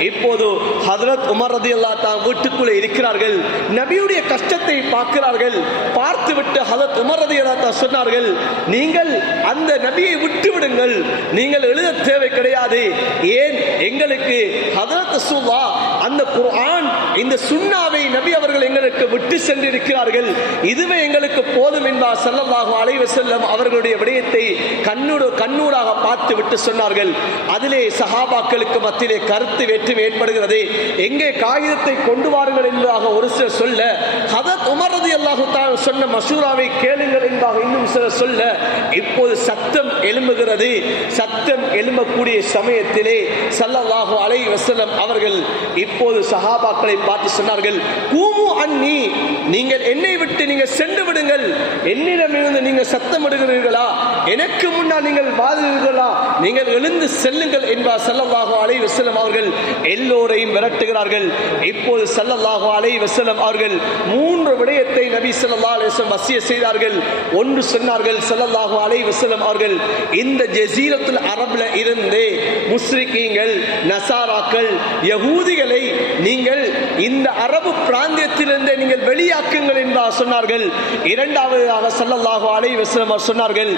இப்போது ஹஜ்ரத் உமர் ரலியல்லாஹு தஆலா வீட்டுக்குள்ளே இருக்கிறார்கள். நபியுடைய கஷ்டத்தை பார்க்கிறார்கள். பார்த்துவிட்டு ஹஜ்ரத் உமர் ரலியல்லாஹு தஆலா சொன்னார்கள், நீங்கள் அந்த நபியை விட்டு விடுங்கள், நீங்கள் எழுத தேவை கிடையாது. ஏன், எங்களுக்கு ஹஜ்ரத் ரசூலுல்லாஹ் அந்த குர்ஆன் இந்த சுன்னாவை நபி அவர்கள் எங்களுக்கு விட்டு சென்றிருக்கிறார்கள், இதுவே எங்களுக்கு போதும் என்பார் ஸல்லல்லாஹு அலைஹி வஸல்லம் அவர்களுடைய விடயத்தை கண்ணூடாக பார்த்து விட்டு சொன்னார்கள். அதிலே சஹாபாக்களுக்கு மத்தியிலே கருத்து வேற்றுமை ஏற்படுகிறது. எங்கே காகிதத்தை கொண்டு வாருங்கள் என்பதாக ஒரு சிலர் சொல்ல, ஹஜ்ரத் உமர் ரலியல்லாஹு தஆலா சொன்ன மஷூராவை கேளுங்கள் என்பதாக இன்னும் சிலர் சொல்ல, இப்போது சத்தம் எழும்புகிறது. சத்தம் எழும்பக்கூடிய சமயத்திலே ஸல்லல்லாஹு அலைஹி வஸல்லம் அவர்கள் இப்போது சஹாபாக்களை பார்த்து சொன்னார்கள், கூமு அன்னி, நீங்கள் என்னை விட்டு நீங்கள் சென்று விடுங்கள், என்னிடமிருந்து நீங்கள் சத்தம் இடுகிறீர்களா, எனக்கு முன்னால் நீங்கள் வாழுகிறீர்களா, நீங்கள் எழுந்து செல்லுங்கள் என்பார் ஸல்லல்லாஹு அலைஹி வஸல்லம் அவர்கள் எல்லோரையும் விரட்டுகிறார்கள். இப்போது ஸல்லல்லாஹு அலைஹி வஸல்லம் அவர்கள் 3 விடயத்தை நபி ஸல்லல்லாஹு அலைஹி வஸல்லம் வசிய செய்தார்கள். ஒன்று சொன்னார்கள் ஸல்லல்லாஹு அலைஹி வஸல்லம் அவர்கள், இந்த ஜஸீரத்துல் அரப்ல இருந்து முஸ்ரிக்கீங்கள், நசாராக்கள், யகூதிகளை நீங்கள் இந்த அரபு பிராந்தியத்திலிருந்து நீங்கள் வெளியாக்குங்கள் என்பார் சொன்னார்கள். இரண்டாவதாக ஸல்லல்லாஹு அலைஹி வஸல்லம் சொன்னார்கள்,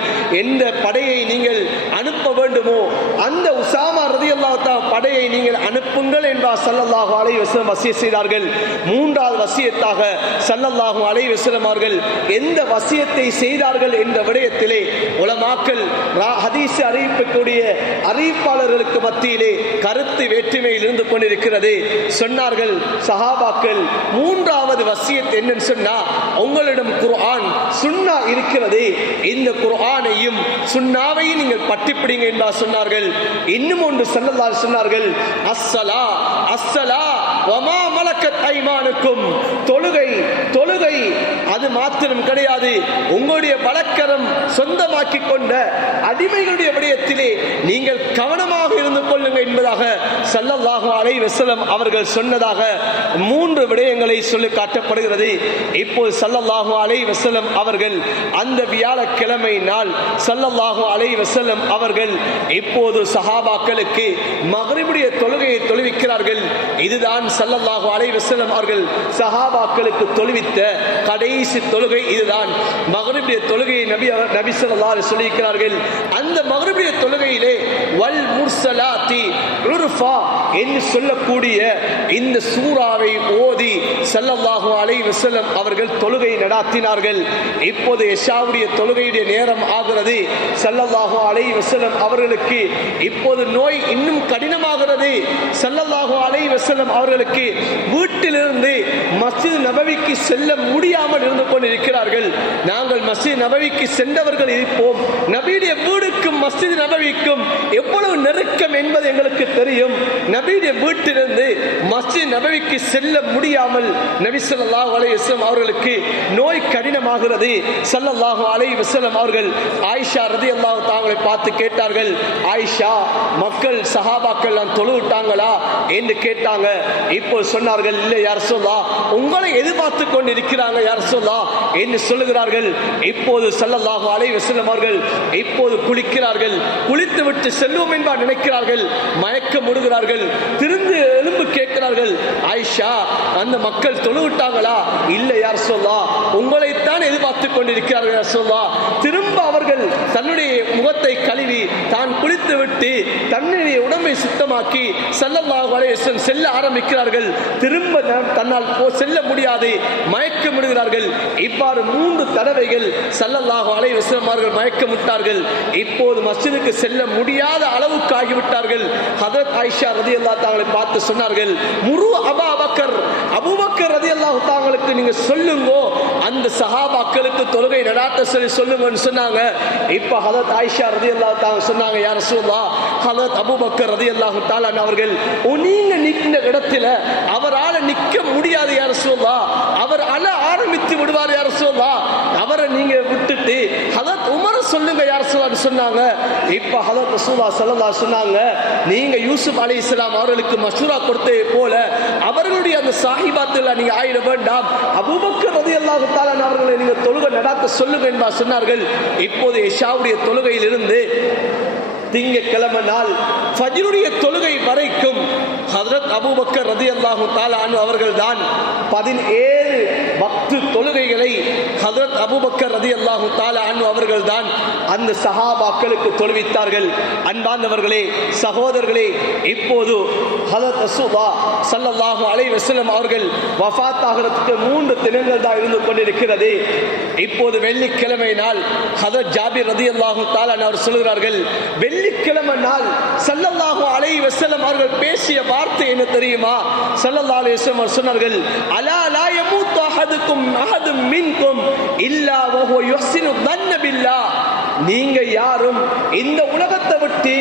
எந்த படையை நீங்கள் அனுப்ப வேண்டுமோ அந்த உசாமா ரலியல்லாஹு தஆலா படையை நீங்கள் அனுப்புங்கள் என்பார் ஸல்லல்லாஹு அலைஹி வஸல்லம் வசிய செய்தார்கள். மூன்றாவது வசியத்தாக ஸல்லல்லாஹு அலைஹி வஸல்லம் அவர்கள் எந்த வசியத்தை செய்தார்கள் என்ற விடயத்திலே உலமாக்கள் ஹதீஸ் ஹதீஸ் அறிவிக்கக்கூடிய அறிவிப்பாளர்களுக்கு மத்தியிலே கருத்து வேற்றுமையில் இருந்து கொண்டிருக்கிறது. சொன்னார்கள் சஹாபாக்கள், மூன்றாவது வசியத் என்னன்னு சொன்னா, உங்களிடம் குர்ஆன் சுன்னா இருக்கிறது, இந்த குர்ஆனையும் சுன்னாவையும் நீங்கள் பற்றிப்பிடிங்க என்பதாக சொன்னார்கள். இன்னும் ஒன்று ஸல்லல்லாஹு அலைஹி சொன்னார்கள், அஸ்ஸலா அஸ்ஸலா வமா மலக்கத் ஐமானுக்கும், தொழுகை தொழுகை அது மாத்திரம் கிடையாது, உங்களுடைய வழக்கரம் சொந்தமாக்கி கொண்ட அடிமைகளுடைய விடயத்திலே நீங்கள் கவனமாக இருந்து கொள்ளுங்க என்பதாக ஸல்லல்லாஹு அலைஹி வஸல்லம் அவர்கள் சொன்னதாக 3 விடயங்களை சொல்லி காட்டப்படுகிறது. இப்போது ஸல்லல்லாஹு அலைஹி வஸல்லம் அவர்கள் அந்த வியாழக்கிழமை நாள் ஸல்லல்லாஹு அலைஹி வஸல்லம் அவர்கள் இப்போது சஹாபாக்களுக்கு மக்ரிபுடைய தொழுகையை தொழுவிக்கிறார்கள். இதுதான் ஸல்லல்லாஹு அலைஹி வஸல்லம் அவர்கள் சஹாபாக்களுக்கு தொழுவித்த கடைசி தொழுகை. இதுதான் மக்ரிபுடைய தொழுகையை நபி ஸல்லல்லாஹு அலைஹி சொல்லியிருக்கிறார்கள். அந்த மக்ரிபுடைய தொழுகையிலே வல் முர்சலாத்தி உர்ஃபா என்று சொல்லக்கூடிய இந்த சூராவை ஓதி ஸல்லல்லாஹு அலைஹி வஸல்லம் அவர்கள் தொழுகை நடாத்தினார்கள். இப்போது இஷாவுடைய தொழுகையுடைய நேரம் ஆகிறது. ஸல்லல்லாஹு அலைஹி வஸல்லம் அவர்களுக்கு இப்போது நோய் இன்னும் கடினமாகிறது. ஸல்லல்லாஹு அலைஹி வஸல்லம் அவர்களுக்கு வீட்டிலிருந்து மஸ்ஜித் நபவிக்கு செல்ல முடியாமல் இருந்து கொண்டிருக்கிறார்கள். நாங்கள் மஸ்ஜித் நபவிக்கு சென்றவர்கள் இருப்போம், நபியுடைய வீடுக்கும் மஸ்ஜித் நபவிக்கும் எவ்வளவு நெருக்கம் என்பது எங்களுக்கு தெரியும். நபியுடைய வீட்டிலிருந்து மஸ்ஜித் நபவிக்கு செல்ல முடியாமல் நபி ஸல்லல்லாஹு அலைஹி வஸல்லம் அவர்களுக்கு நோய் கடினமாகிறது. ஸல்லல்லாஹு அலைஹி வஸல்லம் அவர்கள் ஆயிஷா ரலியல்லாஹு தஆலா பார்த்து கேட்டார்கள், ஆயிஷா, மக்கள் சஹாபாக்கள் தொழுவிட்டாங்களா என்று கேட்டாங்க. இப்போ சொன்னார்கள், இல்லை யா ரசூலல்லாஹ், உங்களை எதிர்பார்த்து கொண்டு இருக்கிறாங்க யா ரசூலல்லாஹ் என்று சொல்லுகிறார்கள். இப்போது ஸல்லல்லாஹு அலைஹி வஸல்லம் அவர்கள் இப்போது குளிக்கிறார்கள். குளித்து விட்டு செல்வோம் என்பார் நினைக்கிறார்கள், மயக்கம் முடுகிறார்கள். திருந்து எலும்பு கேட்கிறார்கள், ஆயிஷா, அந்த மக்கள் தொழுவிட்டாங்களா? இல்லை யா ரசூலல்லாஹ், உங்களைத்தான் எதிர்பார்த்து கொண்டிருக்கிறார்கள் யா ரசூலல்லாஹ். திரும்ப அவர்கள் தன்னுடைய முகத்தை கழுவி தான் குளித்து விட்டு தன்னுடைய உடம்பை சுத்தமாக்கி ஸல்லல்லாஹு அலைஹி வஸல்லம் செல்ல ஆரம்பிக்கிறார்கள். திரும்ப தன்னால் செல்ல முடியாது, மயக்கமிடுகிறார்கள். இவ்வாறு 3 தடவைகள் ஸல்லல்லாஹு அலைஹி வஸல்லம் அவர்கள் மயக்கமிட்டார்கள். இப்போது மஸ்ஜிதுக்கு செல்ல முடியாத அளவுக்கு ஆகிவிட்டார்கள். ஹஜ்ரத் ஆயிஷா ரலியல்லாஹு தஆலா பார்த்து சொன்னார்கள், முரு அபூபக்கர், அபூபக்கர் ரலியல்லாஹு தஆலாவுக்கு நீங்க சொல்லுங்க, அந்த சஹாபாக்களுக்கு தொழுகை நடாத்த சொல்லி சொல்லுங்கன்னு சொன்னாங்க. இப்ப ஹஜ்ரத் ஆயிஷா ரலியல்லாஹு தஆலா சொன்னாங்க, யா ரசூலல்லாஹ், ஹஜ்ரத் அபூபக்கர் ரலியல்லாஹு தஆலா அவர்கள் நீங்க நிற்கிற இடத்துல அவரால நிற்க முடியாது யா ரசூலல்லாஹ், அவர் அழ ஆரம்பித்து விடுவார் யா ரசூலல்லாஹ், அவரை நீங்க விட்டுட்டு ஹஜ்ரத் உமர் சொல்லுங்க யா ரசூலல்லாஹ் சொன்னாங்க. இப்ப ஹஜ்ரத் ரசூலுல்லாஹ் ஸல்லல்லாஹு அலைஹி சொன்னாங்க, நீங்க யூசுப் அலைஹிஸ்ஸலாம் அவர்களுக்கு மஷூரா கொடுத்ததை போல அவர்களுடைய அந்த சாஹிபாத்துல நீங்க ஆயிட வேண்டாம், அபூபக்கர் ரலியல்லாஹு தஆலா அவர்களை நீங்க தொழுகை நடாத்த சொல்லுங்க என்பா சொன்னார்கள். இப்போது இஷாவுடைய தொழுகையில் இருந்து திங்கட்கிழமை நாள் ஃபஜ்ருடைய தொழுகை வரைக்கும் ஹஜ்ரத் அபூபக்கர் ரலியல்லாஹு தஆலா அன்ஹு அவர்கள் தான் 17 வக்து தொழுகைகளை ஹஜ்ரத் அபூபக்கர் ரலியல்லாஹு தஆலா அன்ஹு அவர்கள் தான் அந்த சஹாபாக்களுக்கு தொழுவித்தார்கள். அன்பார்ந்தவர்களே, சகோதரர்களே, இப்போது ஹஜ்ரத் ரசூலுல்லாஹ் ஸல்லல்லாஹு அலைஹி வஸல்லம் அவர்கள் வஃபாத் ஆகிறதுக்கு 3 தினங்கள் தான் இருந்து கொண்டிருக்கிறது. இப்போது வெள்ளிக்கிழமை நாள் ஹஜ்ரத் ஜாபிர் ரலியல்லாஹு தஆலா அவர் சொல்கிறார்கள், வெள்ளிக்கிழமை நாள் ஸல்லல்லாஹு அலைஹி வஸல்லம் அவர்கள் பேசிய வார்த்தை என்ன தெரியுமா? ஸல்லல்லாஹு அலைஹி வஸல்லம் சொன்னார்கள், அலா லா யமூத்து அஹதுக்கும் அஹதும் மின்கும் இல்லா வஹுவ யுஹ்சினு தன்ன பில்லாஹ், நீங்க யாரும் இந்த உலகத்தை விட்டு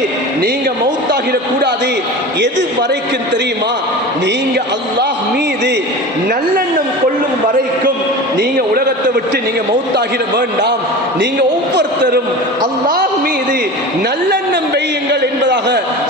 நீங்க மௌத்தாகிட கூடாது. எது வரைக்கும் தெரியுமா? நீங்க அல்லாஹ் மீது நல்லெண்ணம் கொள்ளும் வரைக்கும் நீங்க உலகத்தை விட்டு நீங்க மௌத்தாகிட வேண்டாம். நீங்க ஒவ்வொருத்தரும் அல்லாஹ் மீது நல்லெண்ணம் வையுங்கள் என்பதாக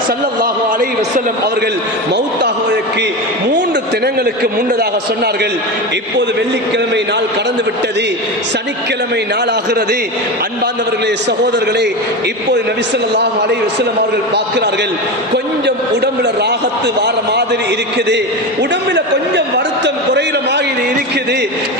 ஸல்லல்லாஹு அலைஹி வஸல்லம் அவர்கள் மௌத்தாகுவதற்கு 3 தினங்களுக்கு முன்னதாக சொன்னார்கள். இப்போது வெள்ளிக்கிழமை நாள் கடந்து விட்டது, சனிக்கிழமை நாள் ஆகிறது. அன்பார்ந்தவர்களே, சகோதரர்களே, இப்போது நபி ஸல்லல்லாஹு அலைஹி வஸல்லம் அவர்கள் பார்க்கிறார்கள், கொஞ்சம் உடம்புல ராகத்து வார மாதிரி இருக்குது, உடம்புல கொஞ்சம் வருத்தம் குறைகிற மாதிரி இருக்குது.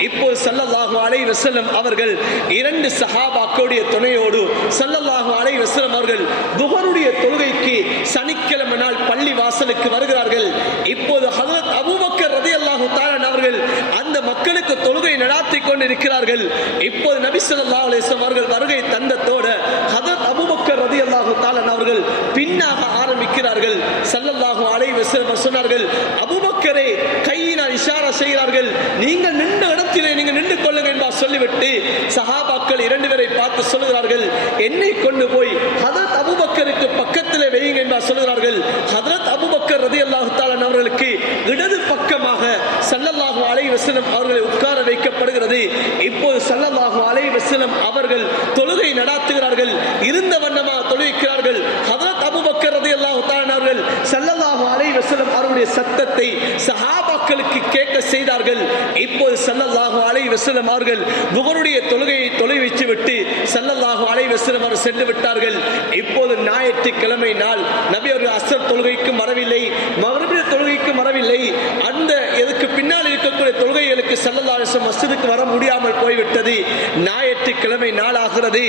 இப்போது ஸல்லல்லாஹு அலைஹி வஸல்லம் அவர்கள் 2 சஹாபாக்களுடைய துணையோடு ஸல்லல்லாஹு அலைஹி வஸல்லம் அவர்கள் துஹருடைய தொழுகைக்கு சனிக்கிழமை நாள் பள்ளி வாசலுக்கு வருகிறார்கள். இப்போது ஹஜ்ரத் அபூபக்கர் ரலியல்லாஹு தஆலா அவர்கள் அந்த மக்களுக்கு தொழுகை நடாத்தி கொண்டிருக்கிறார்கள். இப்போது நபி ஸல்லல்லாஹு அலைஹி வஸல்லம் அவர்கள் வருகை தந்தத்தோடு ஹஜ்ரத் அபூபக்கர் ரலியல்லாஹு ரலியல்லாஹு தஆலா அவர்கள் பின்னாக ஆரம்பிக்கிறார்கள். ஸல்லல்லாஹு அலைஹி வஸல்லம் சொன்னார்கள், அபூபக்கரே கையினால் இஷாரா செய்கிறார்கள், நீங்கள் நின்ற இடத்திலே நீங்கள் நின்று கொள்ளுங்கள் என்று சொல்லிவிட்டு சஹாபாக்கள் 2 பேரை பார்த்து சொல்கிறார்கள், என்னை கொண்டு போய் ஹதரத் அபூபக்கருக்கு பக்கத்திலே வையுங்க என்று சொல்கிறார்கள். ஹதரத் அபூபக்கர் ரலியல்லாஹு தஆலா அவர்களுக்கு இடது பக்கமாக ஸல்லல்லாஹு அலைஹி வஸல்லம் அவர்களை உட்கார வைக்கப்படுகிறது. இப்போது ஸல்லல்லாஹு அலைஹி வஸல்லம் அவர்கள் தொழுகை நடாத்துகிறார்கள். இருந்த வண்ணமாக தொழுகிறார்கள். ஹதரத் அபூபக்கர் ரலியல்லாஹு தஆலா அவர்கள் ஸல்லல்லாஹு அலைஹி வஸல்லம் அவருடைய சத்தத்தை சஹாபாக்களுக்கு கேட்க செய்தார்கள். இப்போது ஸல்லல்லாஹு அலைஹி வஸல்லம் அவர்கள் துஹருடைய தொழுகையை தொலைவிச்சு விட்டு ஸல்லல்லாஹு அலைஹி வஸல்லம் அவர்கள் சென்று விட்டார்கள். இப்போது ஞாயிற்றுக்கிழமை நாள் நபி அவர்கள் அஸ்ர் தொழுகைக்கும் வரவில்லை, மக்ரிப் தொழுகைக்கும் வரவில்லை. அந்த எதுக்கு பின்னால் இருக்கக்கூடிய தொழுகைகளுக்கு ஸல்லல்லாஹு அலைஹி வஸல்லம் மஸ்ஜிதுக்கு வர முடியாமல் போய்விட்டது. ஞாயிற்றுக்கிழமை நாளாகிறது.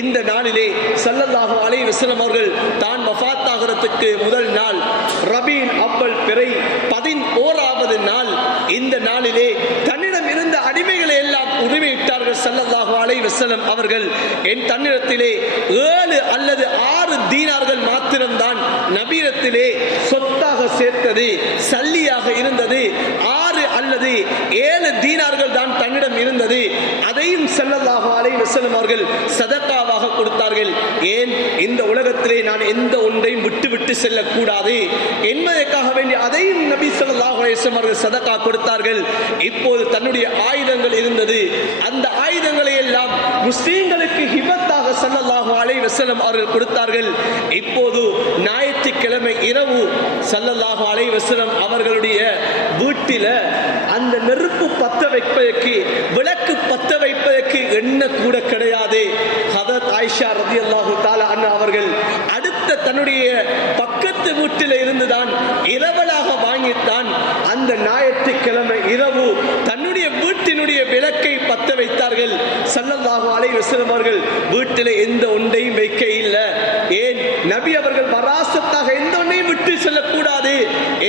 இந்த நாளிலே ஸல்லல்லாஹு அலைஹி வஸல்லம் அவர்கள் தான் வஃபாத் ஆகிறதுக்கு முதல் நாள் ரபீல் அவ்வல் பிறை 11வது நாள். இந்த நாளிலே தன்னிடம் இருந்த அடிமைகளை எல்லாம் உரிமையிட்டார்கள் ஸல்லல்லாஹு அலைஹி வஸல்லம் அவர்கள். என் தன்னிடத்திலே 7 அல்லது 6 தீனார்கள் மாத்திரம்தான் நபியிடத்திலே சொத்தாக சேர்த்தது, சல்லியாக இருந்தது. 6 அல்லது 7 தீனார்கள் தான் தன்னிடம் இருந்தது. அதையும் ஸல்லல்லாஹு அலைஹி வஸல்லம் அவர்கள் சதகாவாக கொடுத்தார்கள். ஏன், இந்த உலகத்திலே நான் எந்த ஒன்றையும் விட்டு செல்லக்கூடாது என்பதற்காக வேண்டி அதையும் நபி ஸல்லல்லாஹு அலைஹி வஸல்லம் அவர்கள் சதகா கொடுத்தார்கள். இப்போது தன்னுடைய ஆயுதங்கள் இருந்தது. அந்த ஆயுதங்களை எல்லாம் முஸ்லிம்களுக்கு ஹிபத்தாக ஸல்லல்லாஹு அலைஹி வஸல்லம் அவர்கள் கொடுத்தார்கள். இப்போது ஞாயிற்றுக்கிழமை இரவு ஸல்லல்லாஹு அலைஹி வஸல்லம் அவர்களுடைய வீட்டில அந்த நெருப்பு பத்த வைப்பதற்கு, விளக்கு பத்த வைப்பதற்கு என்ன கூட கிடையாது. ஹதரத் ஆயிஷா ரலியல்லாஹு தஆலா அன்ஹா அவர்கள் அடுத்த தன்னுடைய பக்கத்து வீட்டில் இருந்துதான் இரவலாக வாங்கித்தான் அந்த ஞாயிற்றுக்கிழமை இரவு தன்னுடைய வீட்டினுடைய விளக்கை பத்த வைத்தார்கள். ஸல்லல்லாஹு அலைஹி வஸல்லம் அவர்கள் வீட்டில் எந்த ஒன்றையும் வைக்க இல்லை. ஏன், நபி அவர்கள் வராசத்தாக எந்த ஒன்றையும் விட்டு செல்லக்கூடாது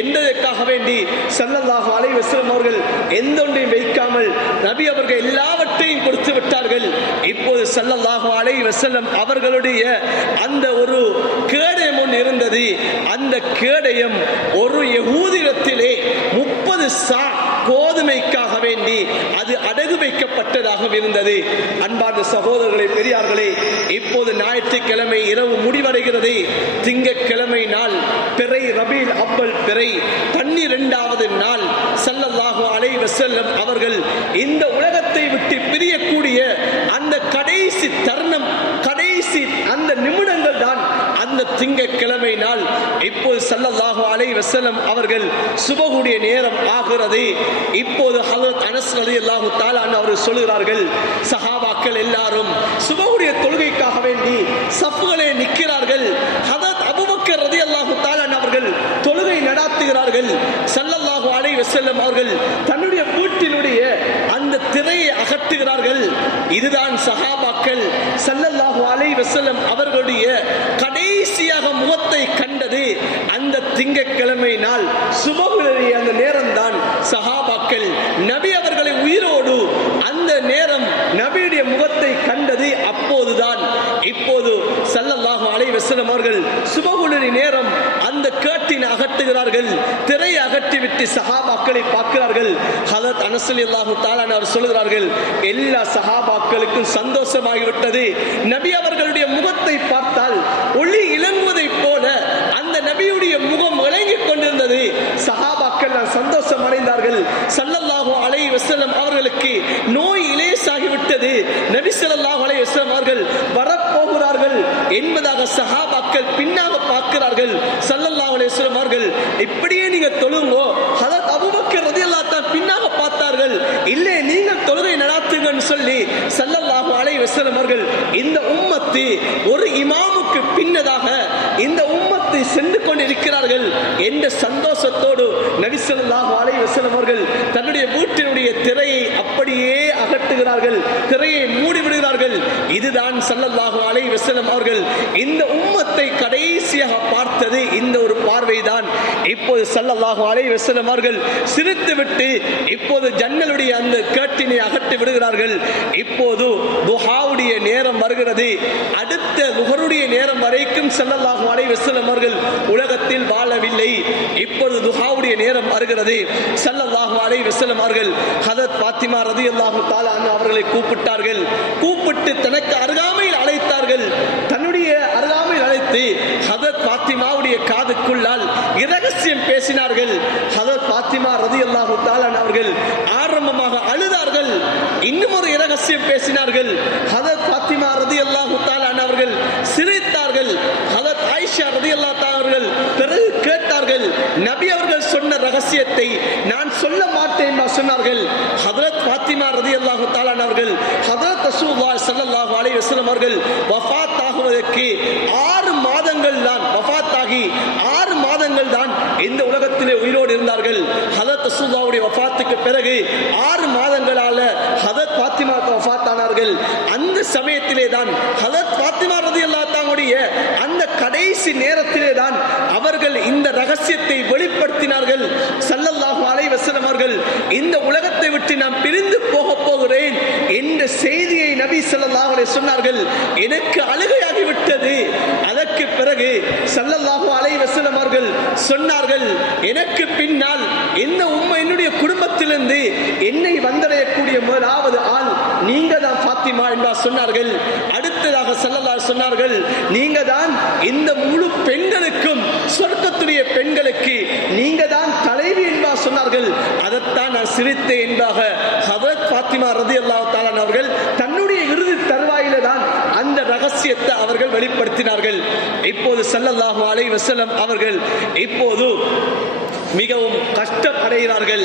என்பதற்காக வேண்டி ஸல்லல்லாஹு அலைஹி வஸல்லம் அவர்கள் எந்த ஒன்றையும் வைக்காமல் நபி அவர்கள் எல்லாவற்றையும் கொடுத்து விட்டார்கள். இப்போது ஸல்லல்லாஹு அலைஹி வஸல்லம் அவர்களுடைய அந்த ஒரு கேடயம் ஒன்று இருந்தது. அந்த கேடயம் ஒரு யகூதியிடத்திலே 30 சா கோதுமைக்காக வேண்டி அது அடகு வைக்கப்பட்டதாக இருந்தது. அன்பார்ந்த சகோதரர்களே, பெரியார்களே, இப்போது ஞாயிற்றுக்கிழமை இரவு முடிவடைகிறது. திங்கட்கிழமை நாள் பிறை ரபீல் அவ்வல் பிறை 12வது நாள் ஸல்லல்லாஹு அலைஹி வஸல்லம் அவர்கள் இந்த உலகத்தை விட்டு பிரியக்கூடிய அந்த கடைசி தருணம், கடைசி அந்த நிமிடங்கள் தான் அந்த திங்கட்கிழமை நாள். இப்போது ஸல்லல்லாஹு அலைஹி வஸல்லம் அவர்கள் சுபஹுடைய நேரம் ஆகிறது. இப்போது ஹஜ்ரத் அனஸ் ரலியல்லாஹு தஆலா அவர்கள் சொல்கிறார்கள், சஹாபாக்கள் எல்லாரும் சுபஹுடைய தொழுகைக்காக வேண்டி சஃப்களே நிற்கிறார்கள். ஹஜ்ரத் அபூபக்கர் ரலியல்லாஹு தஆலா அவர்கள் தொழுகை நடாத்துகிறார்கள். ஸல்லல்லாஹு அலைஹி வஸல்லம் அவர்கள் தன்னுடைய வீட்டினுடைய அந்த திரையை அகற்றுகிறார்கள். இதுதான் சஹாபாக்கள் ஸல்லல்லாஹு அலைஹி வஸல்லம் அவர்களுடைய கடைசியாக முகத்தை கண்டது அந்த திங்கட்கிழமை நாள் சுபஹுடைய அந்த நேரம் தான். சஹாபாக்கள் நபி அவர்களை உயிரோடு அந்த நேரம் நபியுடைய முகத்தை கண்டது அப்போதுதான். இப்போது ஸல்லல்லாஹு அலைஹி வஸல்லம் அவர்கள் சுபஹுடைய நேரம் அந்த கேட்டினை அகற்றுகிறார்கள். திரையை அகற்றிவிட்டு சஹாபாக்களை பார்க்கிறார்கள். ஹஜ்ரத் அனஸ் ரலியல்லாஹு தஆலா அவர் சொல்கிறார்கள், எல்லா சஹாபாக்களுக்கும் சந்தோஷமாகிவிட்டது. நபி அவர்களுடைய முகத்தை பார்த்தால் ஒளி இளங்குவதைப் போல அந்த நபியுடைய முகம் விளங்கிக் கொண்டிருந்தது. சஹாபாக்கள் சந்தோஷம் அடைந்தார்கள். ஸல்லல்லாஹு அலைஹி வஸல்லம் அவர்களுக்கு நோய் இலேசாகிவிட்டது. நபி ஸல்லல்லாஹு அலைஹி வஸல்லம் அவர்கள் வரப்போகிறார்கள் என்பதாக சஹாபாக்கள் பின்னாக பார்க்கிறார்கள். ஸல்லல்லாஹு அலைஹி வஸல்லம் அவர்கள், இப்படியே நீங்க தொழுங்கோ. ஹஜ்ரத் அபூபக்கர் ரலியல்லாஹு தஆலா பின்னாக பார்த்தார்கள். இல்லை, நீங்கள் தொழுகை நடாத்துங்கன்னு சொல்லி ஸல்லல்லாஹு அலைஹி வஸல்லம் அவர்கள் இந்த உம்மத்து ஒரு இமாமுக்கு பின்னதாக இந்த உம்மத் பார்த்து சென்று கொண்டிருக்கிறார்கள் என்ற சந்தோஷத்தோடு நபி ஸல்லல்லாஹு அலைஹி வஸல்லம் அவர்கள் தன்னுடைய வீட்டினுடைய திரையை அப்படியே அகற்றுகிறார்கள், திரையை மூடி விடுகிறார்கள். இதுதான் ஸல்லல்லாஹு அலைஹி வஸல்லம் அவர்கள் இந்த உம்மத்தை கடைசியாக பார்த்தது இந்த ஒரு பார்வைதான். இப்போது ஸல்லல்லாஹு அலைஹி வஸல்லம் அவர்கள் சிரித்துவிட்டு இப்போது ஜன்னலுடைய அந்த கேட்டினை அகற்றி விடுகிறார்கள். இப்போது துஹாவுடைய நேரம் வருகிறது. அடுத்த லுஹருடைய நேரம் வரைக்கும் ஸல்லல்லாஹு அலைஹி வஸல்லம் அவர்கள் உலகத்தில் வாழவில்லை. இப்பொழுது துஹாவுடைய நேரம் வருகிறது. ஸல்லல்லாஹு அலைஹி வஸல்லம் அவர்கள் ஹஜரத் ஃபாத்திமா ரலியல்லாஹு தஆலா அன்ஹா அவர்களை கூப்பிட்டார்கள். கூப்பிட்டு தனக்கு அருகாமையில் அழைத்தார்கள். தன்னுடைய அருகாமையில் அழைத்து ஹஜரத் ஃபாத்திமாவுடைய காதுக்குள்ளால் இரகசியம் பேசினார்கள். ஹஜரத் ஃபாத்திமா ரலியல்லாஹு தஆலா அவர்கள் ஆரம்பமாக அழுதார்கள். இன்னும் ஒரு இரகசியம் பேசினார்கள். ஹஜரத் ஃபாத்திமா ரலியல்லாஹு தஆலா அவர்கள் சிரித்தார்கள். ஹஜரத் ஆயிஷா ரலியல்லாஹு தஆலா அவர்கள் பிறகு கேட்டார்கள், நபி அவர்கள் சொன்ன ரகசியத்தை நான் சொல்ல மாட்டேன் என்று சொன்னார்கள். ஹஜரத் ஃபாத்திமா ரலியல்லாஹு தஆலா அவர்கள் ஹஜரத் ரசூலுல்லாஹி ஸல்லல்லாஹு அலைஹி வஸல்லம் அவர்கள் வஃபாத் ஆகுவதற்கு 6 மாதங்கள் தான், வஃபாத் ஆகி 6 மாதங்கள் தான் இந்த உலகத்திலே உயிரோடு இருந்தார்கள். ஹஜரத் ரசூலுல்லாஹுடைய வஃபாத்துக்கு பிறகு 6 மாதங்களால ஹஜரத் ஃபாத்திமா வஃபாத் ஆனார்கள். அந்த சமயத்திலே தான் ஹஜரத் ஃபாத்திமா ரலியல்லாஹு தஆலாவுடைய அந்த கடைசி நேரத்திலே தான் அவர்கள் இந்த ரகசியத்தை வெளிப்படுத்தினார்கள். ஸல்லல்லாஹு அலைஹி வஸல்லம் அவர்கள் இந்த உலகத்தை விட்டு நான் பிரிந்து போக போகிறேன் என்ற செய்தியை நபி ஸல்லல்லாஹு அலைஹி சொன்னார்கள். எனக்கு அழுகையாகி விட்டது. அதற்கு பிறகு ஸல்லல்லாஹு அலைஹி வஸல்லம் அவர்கள் சொன்னார்கள், எனக்கு பின்னால் இந்த என்னுடைய குடும்பத்திலிருந்து என்னை வந்தடையக்கூடிய முதலாவது ஆள் நீங்க தான் ஃபாத்திமா என்பார் சொன்னார்கள். அடுத்ததாக ஸல்லல்லாஹு சொன்னார்கள், நீங்க தான் இந்த முழு பெண்களுக்கும், சொர்க்கத்துடைய பெண்களுக்கு நீங்க தான் தலைவி என்பார் சொன்னார்கள். அதைத்தான் நான் சிரித்தேன் என்பதாக ஹஜரத் ஃபாத்திமா ரலியல்லாஹு தஆலா அவர்கள் தன்னுடைய இறுதி தருவாயில தான் அந்த ரகசியத்தை அவர்கள் வெளிப்படுத்தினார்கள். இப்போது ஸல்லல்லாஹு அலைஹி வஸல்லம் அவர்கள் இப்போது மிகவும் கஷ்டம் அடைகிறார்கள்.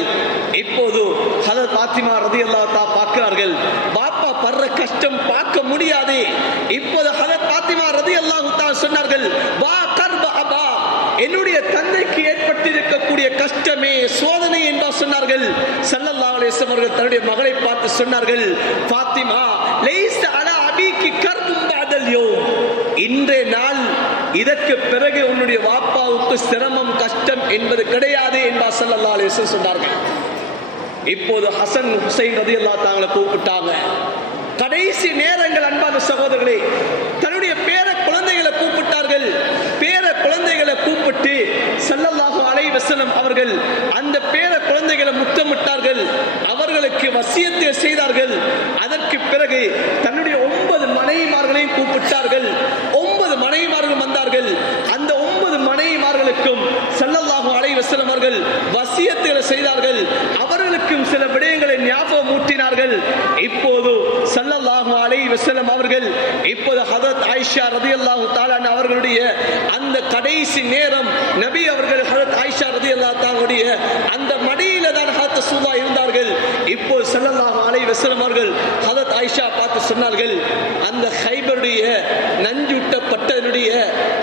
இப்போது ஹஜரத் ஃபாத்திமா ரலியல்லாஹு தஆலா பார்க்கிறார்கள், பாப்பா படுற கஷ்டம் பார்க்க முடியாது. இப்போது ஹஜரத் ஃபாத்திமா ரலியல்லாஹு தஆலா சொன்னார்கள், வா கர்ப அபா, என்னுடைய தந்தைக்கு ஏற்பட்டிருக்கக்கூடிய கஷ்டமே சோதனை என்பார் சொன்னார்கள். ஸல்லல்லாஹு அலைஹி வஸல்லம் அவர்கள் தன்னுடைய மகளை பார்த்து சொன்னார்கள், ஃபாத்திமா லைஸ அலா அபீகி கர்பும் பஅதல் யௌம், இன்றைய நாள் இதற்கு பிறகு உன்னுடைய வாப்பாவுக்கு சிரமம் கஷ்டம் என்பது கிடையாது என்பார் ஸல்லல்லாஹு அலைஹி வஸல்லம் சொன்னார்கள். இப்போது ஹசன் ஹுசைன் ரலியல்லாஹு தஆலா கூப்பிட்டாங்க. கடைசி நேரங்கள் அன்பான சகோதரர்களே, தன்னுடைய பேர குழந்தைகளை கூப்பிட்டார்கள். பேர குழந்தைகளை கூப்பிட்டு ஸல்லல்லாஹு அலைஹி வஸல்லம் அவர்கள் அந்த பேர குழந்தைகளை முத்தமிட்டார்கள். அவர்களுக்கு வசியத்தை செய்தார்கள். அதற்கு பிறகு தன்னுடைய 9 மனைவிமார்களையும் கூப்பிட்டார்கள். 9 மனைவிமார்கள் வந்தார்கள். அந்த 9 மனைவிமார்களுக்கும் ஸல்லல்லாஹு அலைஹி வஸல்லம் அவர்கள் வசியத்துகளை செய்தார்கள். அவர்களுக்கும் சில விடயங்களை ஞாபகம் ஊட்டினார்கள். இப்போது ஸல்லல்லாஹு அலைஹி வஸல்லம் அவர்கள் இப்போது ஹஜரத் ஆயிஷா ரலியல்லாஹு தஆலா அவர்களுடைய அந்த கடைசி நேரம் நபி அவர்கள் ஹஜரத் ஆயிஷா ரலியல்லாஹு தஆலாவுடைய அந்த மடியில தான் ஹஜரத் ரசூலுல்லாஹ் இருந்தார்கள். இப்போது ஸல்லல்லாஹு அலைஹி வஸல்லம் அவர்கள் ஹஜரத் ஆயிஷா பார்த்து சொன்னார்கள், அந்த ஹைபருடைய நஞ்சூட்டப்பட்டதனுடைய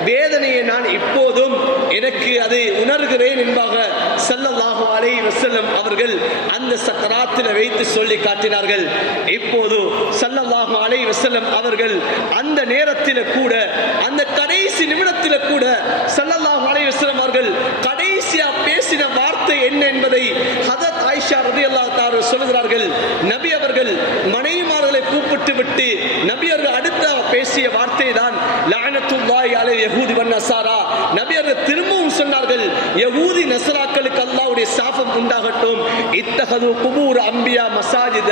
வேதனையை நான் இப்போதும் எனக்கு அதை உணர்கிறேன் என்பதாக ஸல்லல்லாஹு அலைஹி வஸல்லம் அவர்கள் அந்த சக்கராத்தில் வைத்து சொல்லி காட்டினார்கள். இப்போது ஸல்லல்லாஹு அலைஹி வஸல்லம் அவர்கள் அந்த நேரத்தில் கூட, அந்த கடைசி நிமிடத்தில் கூட ஸல்லல்லாஹு அலைஹி வஸல்லம் அவர்கள் கடைசியா பேசின வார்த்தை என்ன என்பதை ஹஜரத் ஆயிஷா ரலியல்லாஹு தஆலா சொல்கிறார்கள். நபி அவர்கள் மனைவிமார்களை கூப்பிட்டு விட்டு நபி அவர்கள் அடுத்த பேசிய வார்த்தை தான் லஅனத்துல்லாஹி அலைல் யஹூதி வன் நஸாரா. நபி அவர்கள் திரும்பவும் சொன்னார்கள், யஹூதி நஸராக்களுக்கு அல்லாஹ்வுடைய சாபம் உண்டாகட்டும். இத்தஹது குபூர் அம்பியா மசாஜித,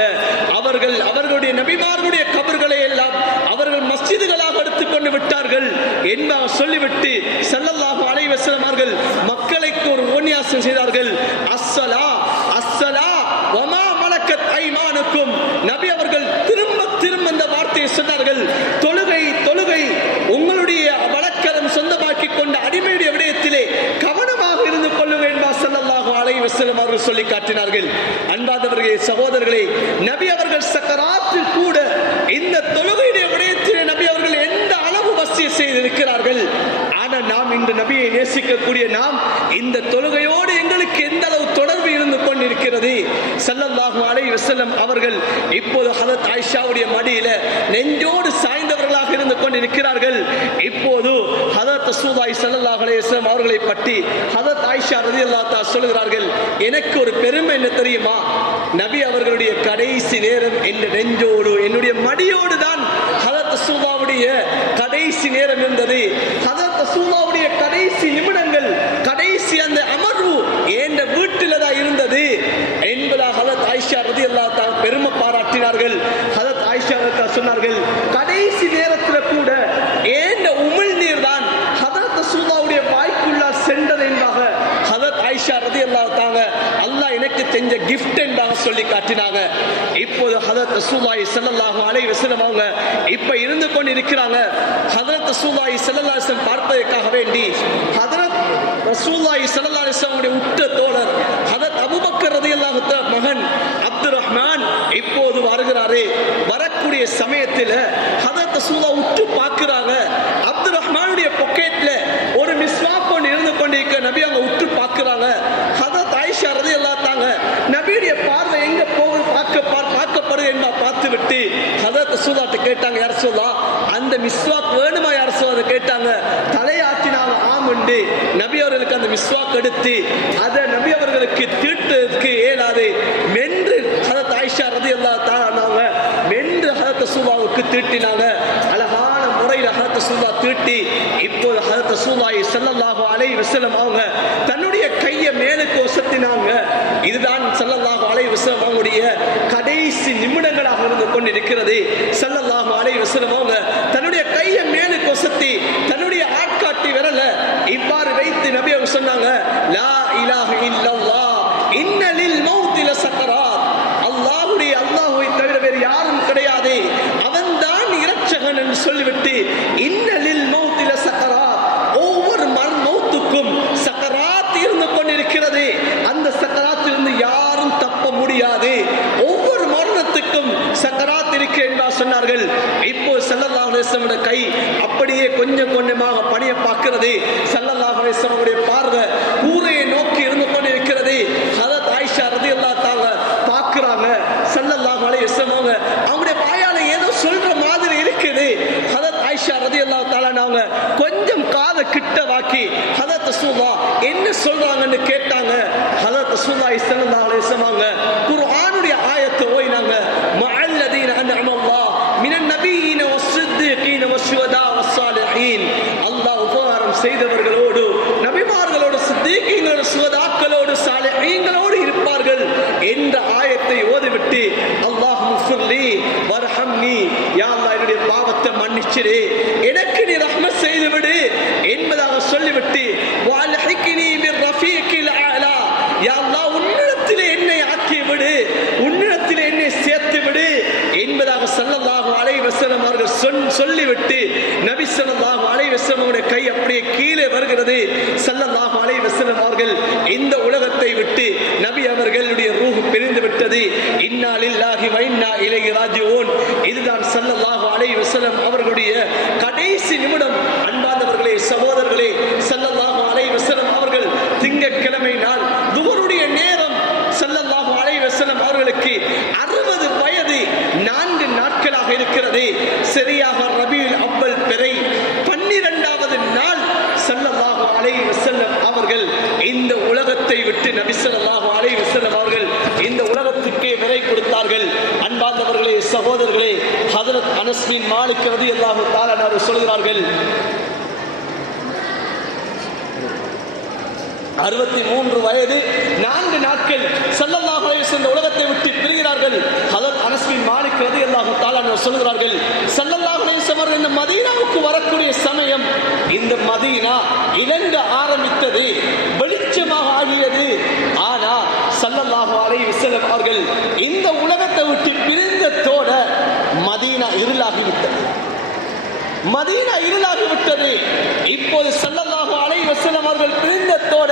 அவர்களுடைய நபிமார்களுடைய கபர்களை எல்லாம் அவர்கள் மஸ்ஜிதுகளாக எடுத்துக்கொண்டு விட்டார்கள் என்பதாக சொல்லிவிட்டு ஸல்லல்லாஹு அலைஹி வஸல்லம் அவர்கள் மக்களுக்கு ஒரு உபன்யாசம் செய்தார்கள். அஸ்ஸலா அஸ்ஸலா வமா மலக்கத் ஐமானுக்கும். நபி அவர்கள் திரும்ப இந்த வார்த்தையை சொன்னார்கள், தொழுகை தொழுகை, உங்களுடைய வழக்கரம் சொந்தமாக்கி கொண்ட அடிமையுடைய விடயத்திலே கவனமாக இருந்து கொள்ளுங்கள் என்பார் ஸல்லல்லாஹு அலைஹி வஸல்லம் அவர்கள் சொல்லி காட்டினார்கள். அன்பார்ந்தவர்களே, சகோதரர்களே, நபி அவர்கள் சக்கராத்தில் கூட இந்த தொழுகையுடைய விடயத்திலே நபி அவர்கள் எந்த அளவு வசிய செய்திருக்கிறார்கள். ஆனால் நாம் இன்று நபியை நேசிக்கக்கூடிய நாம் இந்த தொழுகையோடு எங்களுக்கு எந்த அளவு தொடர்பு இருந்து கொண்டிருக்கிறது? ஸல்லல்லாஹு அலைஹி வஸல்லம் அவர்கள் இப்போது ஹஜ்ரத் ஆயிஷாவுடைய மடியில நெஞ்சோடு சாய்ந்தவர்களாக இருந்து கொண்டிருக்கிறார்கள். இப்போது ஹஜ்ரத் ரசூலுல்லாஹி ஸல்லல்லாஹு அலைஹி வஸல்லம் அவர்களை பற்றி ஹஜ்ரத் ஆயிஷா ரலியல்லாஹு தஆலா சொல்கிறார்கள், எனக்கு ஒரு பெருமை என்ன தெரியுமா? நபி அவர்களுடைய கடைசி நேரம் என்ற நெஞ்சோடு என்னுடைய மடியோடு தான் ஹஜ்ரத் ரசூலுல்லாஹ்வுடைய கடைசி நேரம் இருந்தது. ஹஜ்ரத் ரசூலுல்லாஹ்வுடைய கடைசி நிமிடங்கள், கடைசி அந்த அமர்வு என்ற வீட்டில் தான் இருந்தது என்பதாக ஹஜ்ரத் ஆயிஷா ரலியல்லாஹு தஆலா பெருமை பாராட்டினார்கள். ஹஜ்ரத் ஆயிஷா ரலியல்லாஹு சொன்னார்கள், கடைசி நேரத்தில் கூட ஏண்ட உமிழ்நீர் தான் ஹஜ்ரத் ரசூலுல்லாஹ்வுடைய வாய்க்குள்ளா சென்றது என்பதாக ஹஜ்ரத் ஆயிஷா ரலியல்லாஹு தஆலா அல்லாஹ் எனக்கு செஞ்ச கிஃப்ட் என்பதாக சொல்லி காட்டினாங்க. இப்போது ஹஜ்ரத் ரசூலுல்லாஹி ஸல்லல்லாஹு அலைஹி வஸல்லம் அவங்க இப்ப இருந்து கொண்டு இருக்கிறாங்க. ஹஜ்ரத் ரசூலுல்லாஹி ஸல்லல்லாஹு அலைஹி வஸல்லம் பார்ப்பதற்காக வேண்டி ஹஜ்ரத் ரசூலுல்லாஹி ஸல்லல்லாஹு அலைஹி வஸல்லம் உற்ற தோழர் ஹஜ்ரத் அபூபக்கர் ரலியல்லாஹு தஆலா மகன் அப்துர் ரஹ்மான் இப்போது வருகிறாரு. வரக்கூடிய சமயத்தில் ஹஜ்ரத் ரசூலுல்லாஹ் உற்று பார்க்கிறாங்க. அப்துர் ரஹ்மானுடைய பாக்கெட்ல ஒரு மிஸ்வாக் ஒன்று இருந்து கொண்டிருக்க நபி அவங்க உற்று பார்க்கிறாங்க. ஹஜ்ரத் ஆயிஷா ரலியல்லாஹு தஆலா நபியுடைய பார்வை எங்க போகுது பார்க்கப்படுது என்பா பார்த்து விட்டு ஹஜ்ரத் ரசூலுல்லாஹ் கேட்டாங்க, யார் ரசூலுல்லாஹ் அந்த மிஸ்வாக் வேணுமா யார் ரசூலுல்லாஹ் கேட்டாங்க. தலையாட்டினாங்க ஆமுண்டு. நபி அவர்களுக்கு அந்த மிஸ்வாக் எடுத்து அதை நபி அவர்களுக்கு தீட்டுக்கு ஏலாது மென்று ஹஜ்ரத் ஆயிஷா ரலியல்லாஹு தஆலா மென்று ஹஜ்ரத் ரசூலுல்லாஹ்வுக்கு தீட்டினாங்க. அழகான முறையில் ஹஜ்ரத் ரசூலுல்லாஹ் தீட்டி இப்போது ஹஜ்ரத் ரசூலுல்லாஹி ஸல்லல்லாஹு அலைஹி வஸல்லம் அவங்க தன்னுடைய கையை மேலுக்கு ஒசத்தினாங்க. இதுதான் ஸல்லல்லாஹு அலைஹி வஸல்லம் அவங்களுடைய கடைசி நிமிடங்களாக இருந்து கொண்டிருக்கிறது. ஸல்லல்லாஹு அலைஹி வஸல்லம் அவங்க தன்னுடைய கையை மேலுக்கு ஒசத்தி தன்னுடைய ஆட்காட்டி விரல இவ்வாறு வைத்து நபி அவங்க சொன்னாங்க, லா இலாஹ இல்லல்லாஹ் இன்ன லில் மௌத்தி லஸக்கராத். அல்லாஹ்வை தவிர வேறு யாரும் கிடையாது, அவன்தான் இரட்சகன் என்று சொல்லிவிட்டு இன்ன லில் மௌத்தி லஸக்கராத், ஒவ்வொரு மௌத்துக்கும் சக்கராத் இருந்து கொண்டிருக்கிறது. அந்த சக்கராத்திலிருந்து யாரும் தப்ப முடியாது. ஒவ்வொரு மரணத்துக்கும் சக்கராத் இருக்கு என்று சொன்னார்கள். இப்போ ஸல்லல்லாஹு அலைஹி வஸல்லம் கை அப்படியே கொஞ்சம் கொஞ்சமாக பணிய பார்க்கிறது. ஸல்லல்லாஹு அலைஹி வஸல்லம் பார்வை கூரையை நோக்கி இருந்து கொண்டிருக்கிறது. ஹஜ்ரத் ஆயிஷா ரலியல்லாஹு தஆலா பார்க்கிறாங்க. ஸல்லல்லாஹு அலைஹி வஸல்லம் அவங்களுடைய வாயால ஏதோ சொல்ற மாதிரி இருக்குது. ஹஜ்ரத் ஆயிஷா ரலியல்லாஹு தஆலா அவங்க கொஞ்சம் காதை கிட்ட வாக்கி ஹஜ்ரத் ரசூலுல்லாஹ் என்ன சொல்றாங்கன்னு கேட்டாங்க. ஹஜ்ரத் ரசூலுல்லாஹி ஸல்லல்லாஹு அலைஹி வஸல்லம் குர்ஆனுடைய ஆயத்தை ஓதினாங்க. மஅல்லதீன அன்அமல்லாஹ் மினன் நபிய்யின வஸ்ஸித்தீகீன வஷ்ஷுஹதா வஸ்ஸாலிஹீன். அல்லாஹ் உபகாரம் செய்தவர்களோடு நபிமார்களோடு சித்தீகீன்களோடு சுஹதாக்களோடு சாலிஹீன்களோடு இருப்பார்கள் என்ற ஆயத்தை ஓதிவிட்டு அல்லாஹும்மஃபிர்லி வர்ஹம்னி, யா அல்லாஹ் என்னுடைய பாவத்தை மன்னிச்சிடு, எனக்கு நீ ரஹ்மத் செய்து விடு என்பதாக சொல்லிவிட்டு வல்ஹிக்னி பிர் ரஃபீகில் அலா, யா அல்லாஹ் உன்னிடத்திலே என்னை ஆக்கி விடு, உன்னிடத்திலே என்னை சேர்த்து விடு என்பதாக ஸல்லல்லாஹு அலைஹி வஸல்லம் அவர்கள் சொல்லிவிட்டு நபி ஸல்லல்லாஹு அலைஹி வஸல்லம் அவருடைய கை அப்படியே கீழே வருகிறது. ஸல்லல்லாஹு அலைஹி வஸல்லம் அவர்கள் இந்த உலகத்தை விட்டு நபி அவர்களுடைய ரூஹ் பிரிந்து விட்டது. இன்னா லில்லாஹி வ இன்னா இலைஹி ராஜிஊன். இதுதான் ஸல்லல்லாஹு அலைஹி வஸல்லம் அவர்களுடைய கடைசி நிமிடம். அன்பார்ந்தவர்களே, சகோதரர்களே, ஸல்லல்லாஹு அலைஹி வஸல்லம் அவர்கள் திங்கட்கிழமை நாள் துஹருடைய நேரம் ஸல்லல்லாஹு அலைஹி வஸல்லம் அவர்களுக்கு 60 வயது 4 நாட்களாக இருக்கிறது. சரியாக ரபியுல் அவ்வல் பிறை 12வது நாள் ஸல்லல்லாஹு அலைஹி வஸல்லம் அவர்கள் இந்த உலகத்தை விட்டு நபி ஸல்லல்லாஹு அலைஹி வஸல்லம் அவர்கள் இந்த உலகத்துக்கே விடை கொடுத்தார்கள். அன்பார்ந்தவர்களே, சகோதரர்களே, ஹஜ்ரத் அனஸ் பின் மாலிக் ரலியல்லாஹு தஆலா அவர்கள் சொல்கிறார்கள், 63 வயது 4 நாட்கள் ஸல்லல்லாஹு அலைஹி வஸல்லம் உலகத்தை விட்டு பிரிகிறார்கள். ஹஜ்ரத் அனஸ் பின் மாலிக் ரலியல்லாஹு தஆலா சொல்கிறார்கள், ஸல்லல்லாஹு அலைஹி வஸல்லம் இந்த மதீனாவுக்கு வரக்கூடிய சமயம் இந்த மதீனா இலங்க ஆரம்பித்தது, வெளிச்சமாக ஆகியது. ஆனா ஸல்லல்லாஹு அலைஹி வஸல்லம் அவர்கள் இந்த உலகத்தை விட்டு பிரிந்ததோட மதீனா இருளாகிவிட்டது. மதீனா இருளாகிவிட்டது. இப்போது ஸல்லல்லாஹு அலைஹி வஸல்லம் அவர்கள் பிரிந்ததோட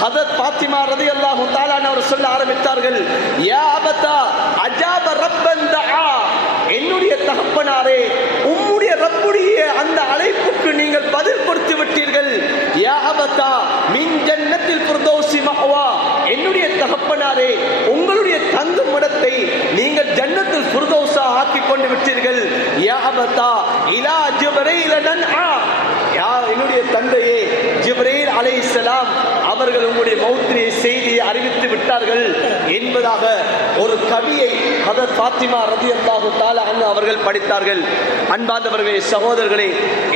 ஹஜ்ரத் ஃபாத்திமா ரலியல்லாஹு தஆலா அவர் சொல்ல ஆரம்பித்தார்கள், யா அபதா அஜாப ரப்பன் தஆ, என்னுடைய தகப்பனாரே, உம்முடைய ரப்புடைய அந்த அழைப்புக்கு நீங்கள் பதில் கொடுத்து விட்டீர்கள். யா அபதா அபதா மின் ஜன்னத்தில் ஃபிர்தௌஸி மஅவா, என்னுடைய தகப்பனாரே உங்களுடைய தங்கும் இடத்தை நீங்கள் ஜன்னத்துல் ஃபிர்தௌஸா ஆக்கிக் கொண்டு விட்டீர்கள். யா அபதா இலா ஜிப்ரீல் நன்ஆ, என்னுடைய தந்தையே ஜிப்ரீல் அலைஹிஸ்ஸலாம் அவர்கள் உங்களுடைய மௌத்தினை செய்தியை அறிவித்து விட்டார்கள் என்பதாக ஒரு கவியை ஹதரத் ஃபாத்திமா ரலியல்லாஹு தஆலா அன்ஹா அவர்கள் படித்தார்கள். அன்பார்ந்தவர்களே, சகோதரர்களே,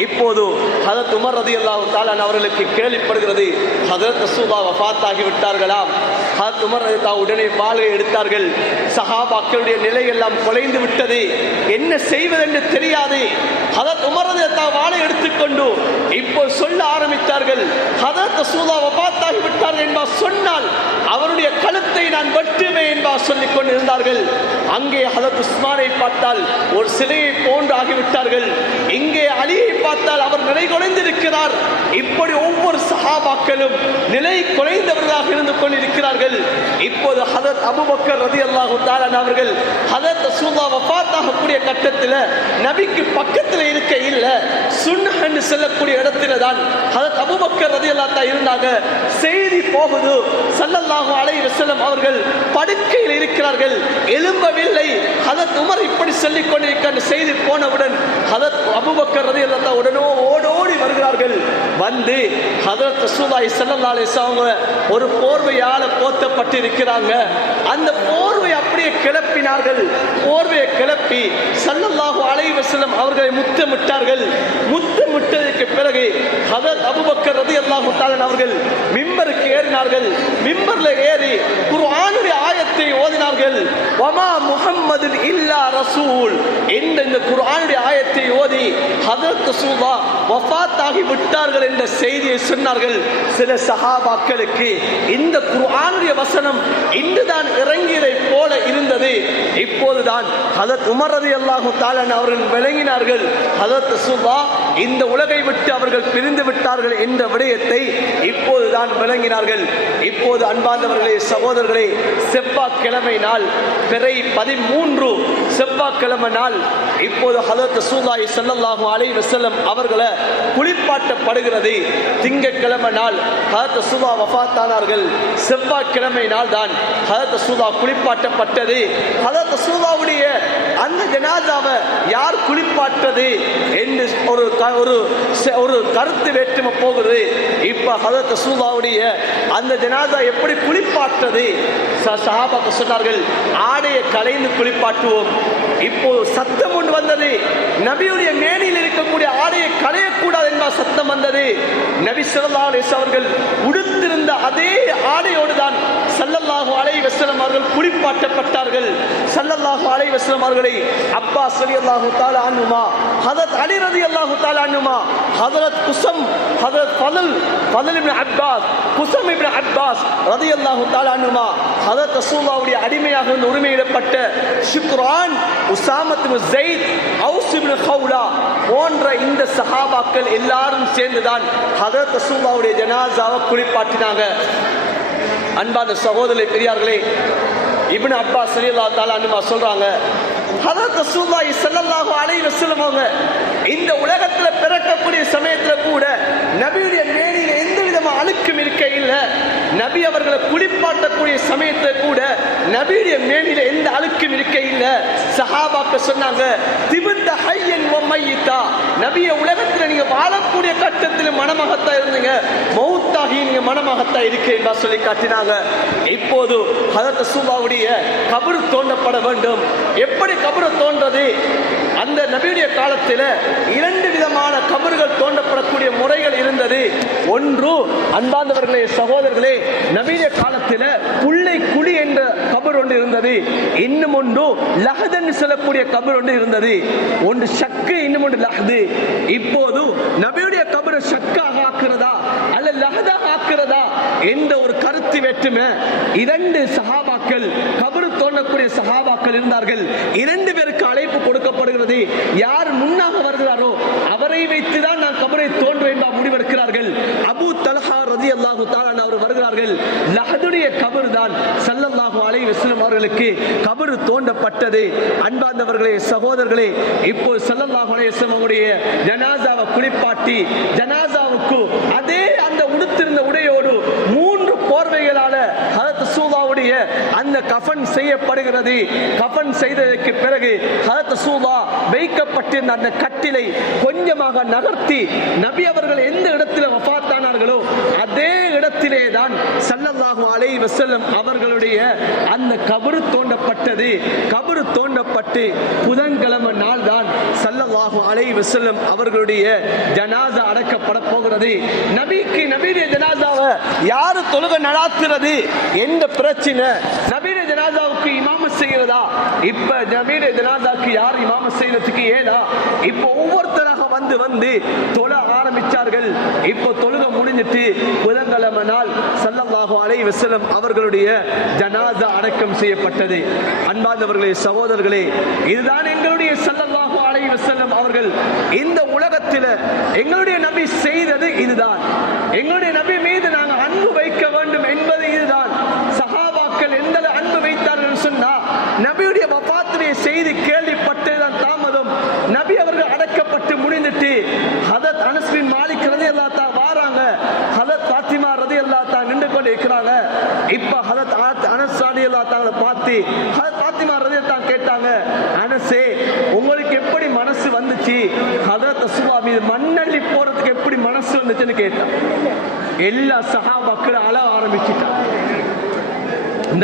இப்போது ஹதரத் உமர் ரலியல்லாஹு தஆலா அவர்களுக்கு கேள்விப்படுகிறது ஹதரத் ரசூலுல்லாஹ் வஃபாத் ஆகி விட்டார்களாம். ஹதரத் உமர் ரலியல்லாஹு உடனே வாளை எடுத்தார்கள். சஹாபாக்களுடைய நிலை எல்லாம் குலைந்து விட்டது, என்ன செய்வதென்று தெரியாது. ஹதரத் உமர் ரலியல்லாஹு வாளை எடுத்துக்கொண்டு இப்போ சொல்ல ஆரம்பித்தார்கள். ஹதரத் ரசூலுல்லாஹ் வஃபாத் ஆகி விட்டார்கள் என்பார் சொன்னால் அவருடைய கழுத்தை நான் வெட்டுவேன் என்பார் சொல்லிக் கொண்டிருந்தார்கள். அங்கே ஹதரத் உஸ்மானை பார்த்தால் ஒரு சிலையை போன்று ஆகிவிட்டார்கள். இங்கே அலியை பார்த்தால் அவர் நிலை குலைந்திருக்கிறார். இப்படி ஒவ்வொரு சஹாபாக்களும் நிலை குலைந்தவர்களாக இருந்து கொண்டிருக்கிறார்கள். இப்போது ஹதரத் அபூபக்கர் ரலியல்லாஹு தஆலா அவர்கள் ஹதரத் ரசூலுல்லாஹ் வஃபாத் ஆகக்கூடிய கட்டத்தில் நபிக்கு பக்கத்தில் இருக்க இல்ல, சுன்னஹ் என்று சொல்லக்கூடிய இடத்துல தான் ஹதரத் அபூபக்கர் ரலியல்லாஹு தஆலா இருந்தாங்க. செய்தி போகுது, ஸல்லல்லாஹு அலைஹி வஸல்லம் அவர்கள் படுக்கையில் இருக்கிறார்கள், எழும்பவில்லை. ஹதரத் உமர் இப்படி சொல்லிக் கொண்டிருக்கிற செய்தி போனவுடன் ஹதரத் அபூபக்கர் ரலியல்லாஹு தஆலா உடனே ஓடோடி வருகிறார்கள். வந்து ஹதரத் ரசூலுல்லாஹி ஸல்லல்லாஹு அலைஹி வஸல்லம் ஒரு போர்வையால போத்தப்பட்டு இருக்கிறாங்க. அந்த போர்வை அப்படியே கிளப்பினார்கள். போர்வையை கிளப்பி ஸல்லல்லாஹு அலைஹி வஸல்லம் அவர்களை முத்தமிட்டார்கள். முத்தமிட்டதற்கு பிறகு ஹதரத் அபூபக்கர் ரலியல்லாஹு தஆலா அவர்கள் மிம்பருக்கு ஏறினார்கள். மிம்பர்ல ஏறி குர்ஆனுடைய ஆயத்தை ஓதினார்கள். வமா முஹம்மதுன் இல்லா ரசூல் என்ற இந்த குர்ஆனுடைய ஆயத்தை ஓதி ஹதரத் ரசூலுல்லாஹ் வஃபாத் ஆகி விட்டார்கள் என்ற செய்தியை சொன்னார்கள். சில சஹாபாக்களுக்கு இந்த குர்ஆனுடைய வசனம் இன்றுதான் இறங்கியதை போல இருந்தது. இப்போதுதான் ஹதரத் உமர் ரலியல்லாஹு தஆலா அவர்கள் விளங்கினார்கள், ஹதரத் ரசூலுல்லாஹ் இந்த உலகை விட்டு அவர்கள் பிரிந்து விட்டார்கள் என்ற விடயத்தை இப்போதுதான் விளங்கினார்கள். இப்போது அன்பார்ந்தவர்களே, சகோதரர்களே, செவ்வாய்க்கிழமை நாள் பிறை 13 செவ்வாய்க்கிழமை நாள் இப்போது ஹதரத் ரசூலுல்லாஹி ஸல்லல்லாஹு அலைஹி வஸல்லம் அவர்களை குளிப்பாட்டப்படுகிறது. திங்கட்கிழமை நாள் ஹதரத் ரசூலுல்லாஹ் வஃபாத் ஆனார்கள். செவ்வாய்க்கிழமை நாள் தான் ஹதரத் ரசூலுல்லாஹ் குளிப்பாட்டப்பட்டது. ஹதரத் ரசூலுல்லாஹ்வுடைய அந்த ஜனாசாவை யார் குளிப்பாட்டது என்று ஒரு கருத்து வேற்றுமை போகுது. இப்ப ஹதரத் ரசூலுல்லாஹ்வுடைய அந்த ஜனாசா எப்படி குளிப்பாட்டது? சஹாபாக்கள் சொன்னார்கள், ஆடையை களைந்து குளிப்பாட்டுவோம். இப்போ சத்தம் ஒன்று வந்தது, நபியுடைய மேனியில் இருக்கக்கூடிய ஆடையை களையக்கூடாது என்ப சத்தம் வந்தது. நபி ஸல்லல்லாஹு அலைஹி வஸல்லம் அவர்கள் உடுத்திருந்த அதே ஆடையோடு தான் ஸல்லல்லாஹு அலைஹி வஸல்லம் அவர்கள் குளிப்பாட்டப்பட்டார்கள். ஸல்லல்லாஹு அலைஹி வஸல்லம் அவர்களை அப்பாஸ் ரலியல்லாஹு தஆலா அன்ஹுமா, ஹதரத் அலி ரலியல்லாஹு தஆலா அன்ஹுமா, ஹதரத் குஸம், ஹதரத் ஃபதல் இப்னு அப்பாஸ், குஸம் இப்னு அப்பாஸ் ரலியல்லாஹு தஆலா அன்ஹுமா, ஹதரத் ரசூலுல்லாஹ்வுடைய அடிமையாக இருந்து உரிமையிடப்பட்ட ஷுக்ரான், உஸாமத் இப்னு ஸைத், அவுஸ் இப்னு கௌலா போன்ற இந்த சஹாபாக்கள் எல்லாரும் சேர்ந்துதான் ஹதரத் ரசூலுல்லாஹ்வுடைய ஜனாசாவை குளிப்பாட்டினாங்க. அன்பான சகோதரர்களே, பெரியார்களே, இப்னு அப்பாஸ் ரலியல்லாஹு தஆலா அன்ஹுமா சொல்றாங்க, ஹதரத் ரசூலுல்லாஹி ஸல்லல்லாஹு அலைஹி வஸல்லம் அவங்க இந்த உலகத்துல பிறக்கக்கூடிய சமயத்துல கூட நபியுடைய மேனியில எந்த விதமான அழுக்கும் இருக்க இல்ல. நபி அவர்களை குளிப்பாட்டக்கூடிய சமயத்துல கூட நபியுடைய மேனியில எந்த அழுக்கும் இருக்க இல்ல. சஹாபாக்கள் சொன்னாங்க, திபுத்த ஹய்யன் வ மையிதா, நபிய உலகத்துல நீங்க வாழக்கூடிய கட்டத்துல மனமகத்தா இருந்தீங்க, மௌத்தாகி நீங்க மனமகத்தா இருக்கேன் சொல்லி காட்டினாங்க. இப்போது ஹதரத் ரசூலுல்லாஹ்வுடைய கபர் தோண்டப்பட வேண்டும். எப்படி கபர் தோன்றது? அந்த நபியுடைய காலத்தில் 2 விதமான கபர்கள் தோண்டப்படக்கூடிய முறைகள் இருந்தது. ஒன்று, அன்பார்ந்தவர்களே, சகோதரர்களே, நபியுடைய காலத்தில் புள்ளை குழி என்ற கபர் ஒன்று இருந்தது. இன்னும் ஒன்று லஹதன் சொல்லக்கூடிய கபர் ஒன்று இருந்தது. ஒன்று ஷக்கு, இன்னும் ஒன்று லஹது. இப்போது நபியுடைய கபரை ஷக்காக ஆக்குறதா அல்ல லஹதாக ஆக்குறதா என்ற ஒரு கருத்து வேற்றுமை 2 சஹாபாக்கள், கபர் தோண்டக்கூடிய சஹாபாக்கள் இருந்தார்கள். 2 பேருக்கு அழைப்பு கொடுக்கப்படுகிறது. யார் முன்னாக வருகிறாரோ அவரை வைத்துதான் நான் கபரை தோன்றுவேன் என்று முடிவெடுக்கிறார்கள். அபூ தல்ஹா ரலியல்லாஹு தஆலா அவர் வருகிறார்கள். லஹதுடைய கபர் தான் ஸல்லல்லாஹு அலைஹி வஸல்லம் அவர்களுக்கு கபர் தோண்டப்பட்டது. அன்பார்ந்தவர்களே, சகோதரர்களே, இப்போ ஸல்லல்லாஹு அலைஹி வஸல்லம் அவருடைய ஜனாசாவை குளிப்பாட்டி ஜனாசாவுக்கு அதே அந்த உடுத்திருந்த செய்யப்படுகிறது. கஃன் செய்ததற்கு பிறகு ஹஜ்ரத் ரசூலுல்லாஹ் வைக்கப்பட்டிருந்த அந்த கட்டிலை கொஞ்சமாக நகர்த்தி நபி அவர்கள் எந்த இடத்தில் வஃபாத்தானார்களோ அதே இடத்திலே தான் ஸல்லல்லாஹு அலைஹி வஸல்லம் அவர்களுடைய அந்த கபர் தோண்டப்பட்டது. கபர் தோண்டப்பட்டு புதன்கிழமை நாள் தான் ஸல்லல்லாஹு அலைஹி வஸல்லம் அவர்களுடைய ஜனாஸா அடக்கப்பட போகிறது. நபியுடைய ஜனாஸாவை யாரு தொழுகை நடாத்துறது என்ற பிரச்சனை. நபியுடைய ஜனாஸாவுக்கு இமாமத் செய்யறதா? இப்ப நபியுடைய ஜனாஸாக்கு யார் இமாமத் செய்யறதுக்கு ஏதா? இப்ப ஒவ்வொருத்தராக வந்து தொழ ஆரம்பிச்சார்கள். இப்போ தொழுகை முடிஞ்சிட்டு புதன்கிழமை நாள் ஸல்லல்லாஹு அலைஹி வஸல்லம் அவர்களுடைய ஜனாஸா அடக்கம் செய்யப்பட்டது. அன்பார்ந்தவர்களே, சகோதரர்களே, இதுதான் எங்களுடைய ஸல்லல்லாஹு அலைஹி வஸல்லம் அவர்கள் இந்த உலகத்தில் எங்களுடைய நபி செய்தது. இதுதான் எங்களுடைய நபி மீது நாங்கள் அன்பு வைக்க வேண்டும் என்பது இதுதான். சஹாபாக்கள் எந்த அன்பு வைத்தார்கள் சொன்னா நபியுடைய வஃபாத்துடைய செய்தி கேள்விப்பட்டதுதான் தாமதம். நபி அவர்கள் அடக்கப்பட்டு முடிந்துட்டு ஹதரத் அனஸ் பின் மாலிக் ரலியல்லாஹு தஆலா வாராங்க. ஹதரத் ஃபாத்திமா ரலியல்லாஹு தஆலா நின்று கொண்டு இருக்கிறாங்க. இப்ப ஹதரத் அனஸ் ரலியல்லாஹு தஆலா பார்த்து ஹதரத் ஃபாத்திமா ரலியல்லாஹு தஆலா கேட்டாங்க, அனஸே உங்களுக்கு எப்படி மனசு வந்துச்சு? ஹதரத் ரசூலுல்லாஹ் மீது மண்ணள்ளி போறதுக்கு எப்படி மனசு வந்துச்சுன்னு கேட்டாங்க. எல்லா சஹாபாக்களும் அழ ஆரம்பிச்சிட்டாங்க.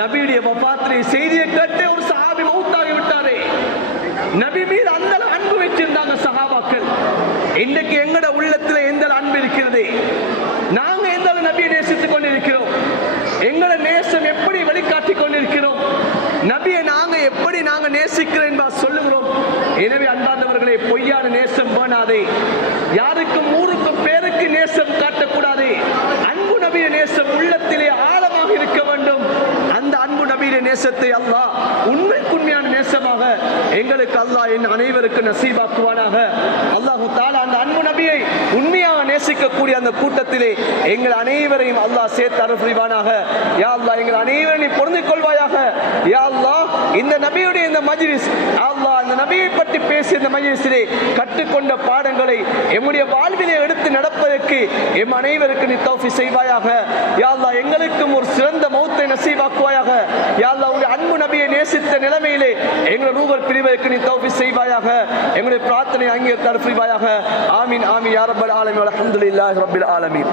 நபியுடைய வஃபாத்துடைய செய்தியை கேட்டு ஒரு சஹாபி மௌத்தாகி விட்டாரே. நபி மீது அந்த அன்பு வச்சிருந்தாங்க சஹாபாக்கள். இன்னைக்கு எங்கட உள்ளத்துல எந்த அன்பு இருக்கிறது? நாங்க எந்த நபியை நேசித்துக் கொண்டிருக்கிறோம்? எங்களோட நேசம் எப்படி வெளிக்காட்டிக் கொண்டிருக்கிறோம்? நபியை நாங்க எப்படி நாங்க நேசிக்கிறோம் என்பதை சொல்லுகிறோம். எனவே அன்பார்ந்தவர்களே, பொய்யான நேசம் வேணாதே. யாருக்கும் ஊருக்கும் பேருக்கு நேசம் காட்டக்கூடாது. அன்பு நபிய நேசம் உள்ளத்திலே ஆழமாக இருக்க வேண்டும். அந்த அன்பு நபிய நேசத்தை அல்லாஹ் உண்மையான நேசமாக எங்களுக்கு அல்லாஹ் என் அனைவருக்கு நசீபாக்குவானாக. அல்லாஹு தஆலா அந்த அன்பு நபியை உண்மையாக நேசிக்கக்கூடிய அந்த கூட்டத்திலே எங்கள் அனைவரையும் அல்லாஹ் சேர்த்து அருள் புரிவானாக. யா அல்லாஹ் எங்கள் அனைவரையும் பொருந்திக் கொள்வாயாக. யா அல்லாஹ் இந்த நபியுடைய இந்த மஜ்லிஸ், அல்லாஹ் அந்த நபியை பற்றி பேசிய இந்த மஜ்லிஸிலே கற்றுக்கொண்ட பாடங்களை எம்முடைய வாழ்விலே எடுத்து நடப்பதற்கு எம் அனைவருக்கு நீ தௌஃபீக் செய்வாயாக. யா அல்லாஹ் எங்களுக்கும் ஒரு சிறந்த மௌத்தை நசீபாக்குவாயாக. யா அல்லாஹ் உன்னுடைய அன்பு நபியை நேசித்த நிலைமையிலே எங்களுடைய ரூபல் பிரிவதற்கு நீ தௌஃபீக் செய்வாயாக. எங்களுடைய பிரார்த்தனை அங்கீகரித்து அருள் புரிவாயாக. ஆமீன் ஆமீன் யா ரப்பல் ஆலமீன். அல்ஹம்துலில்லாஹி ரப்பில் ஆலமீன்.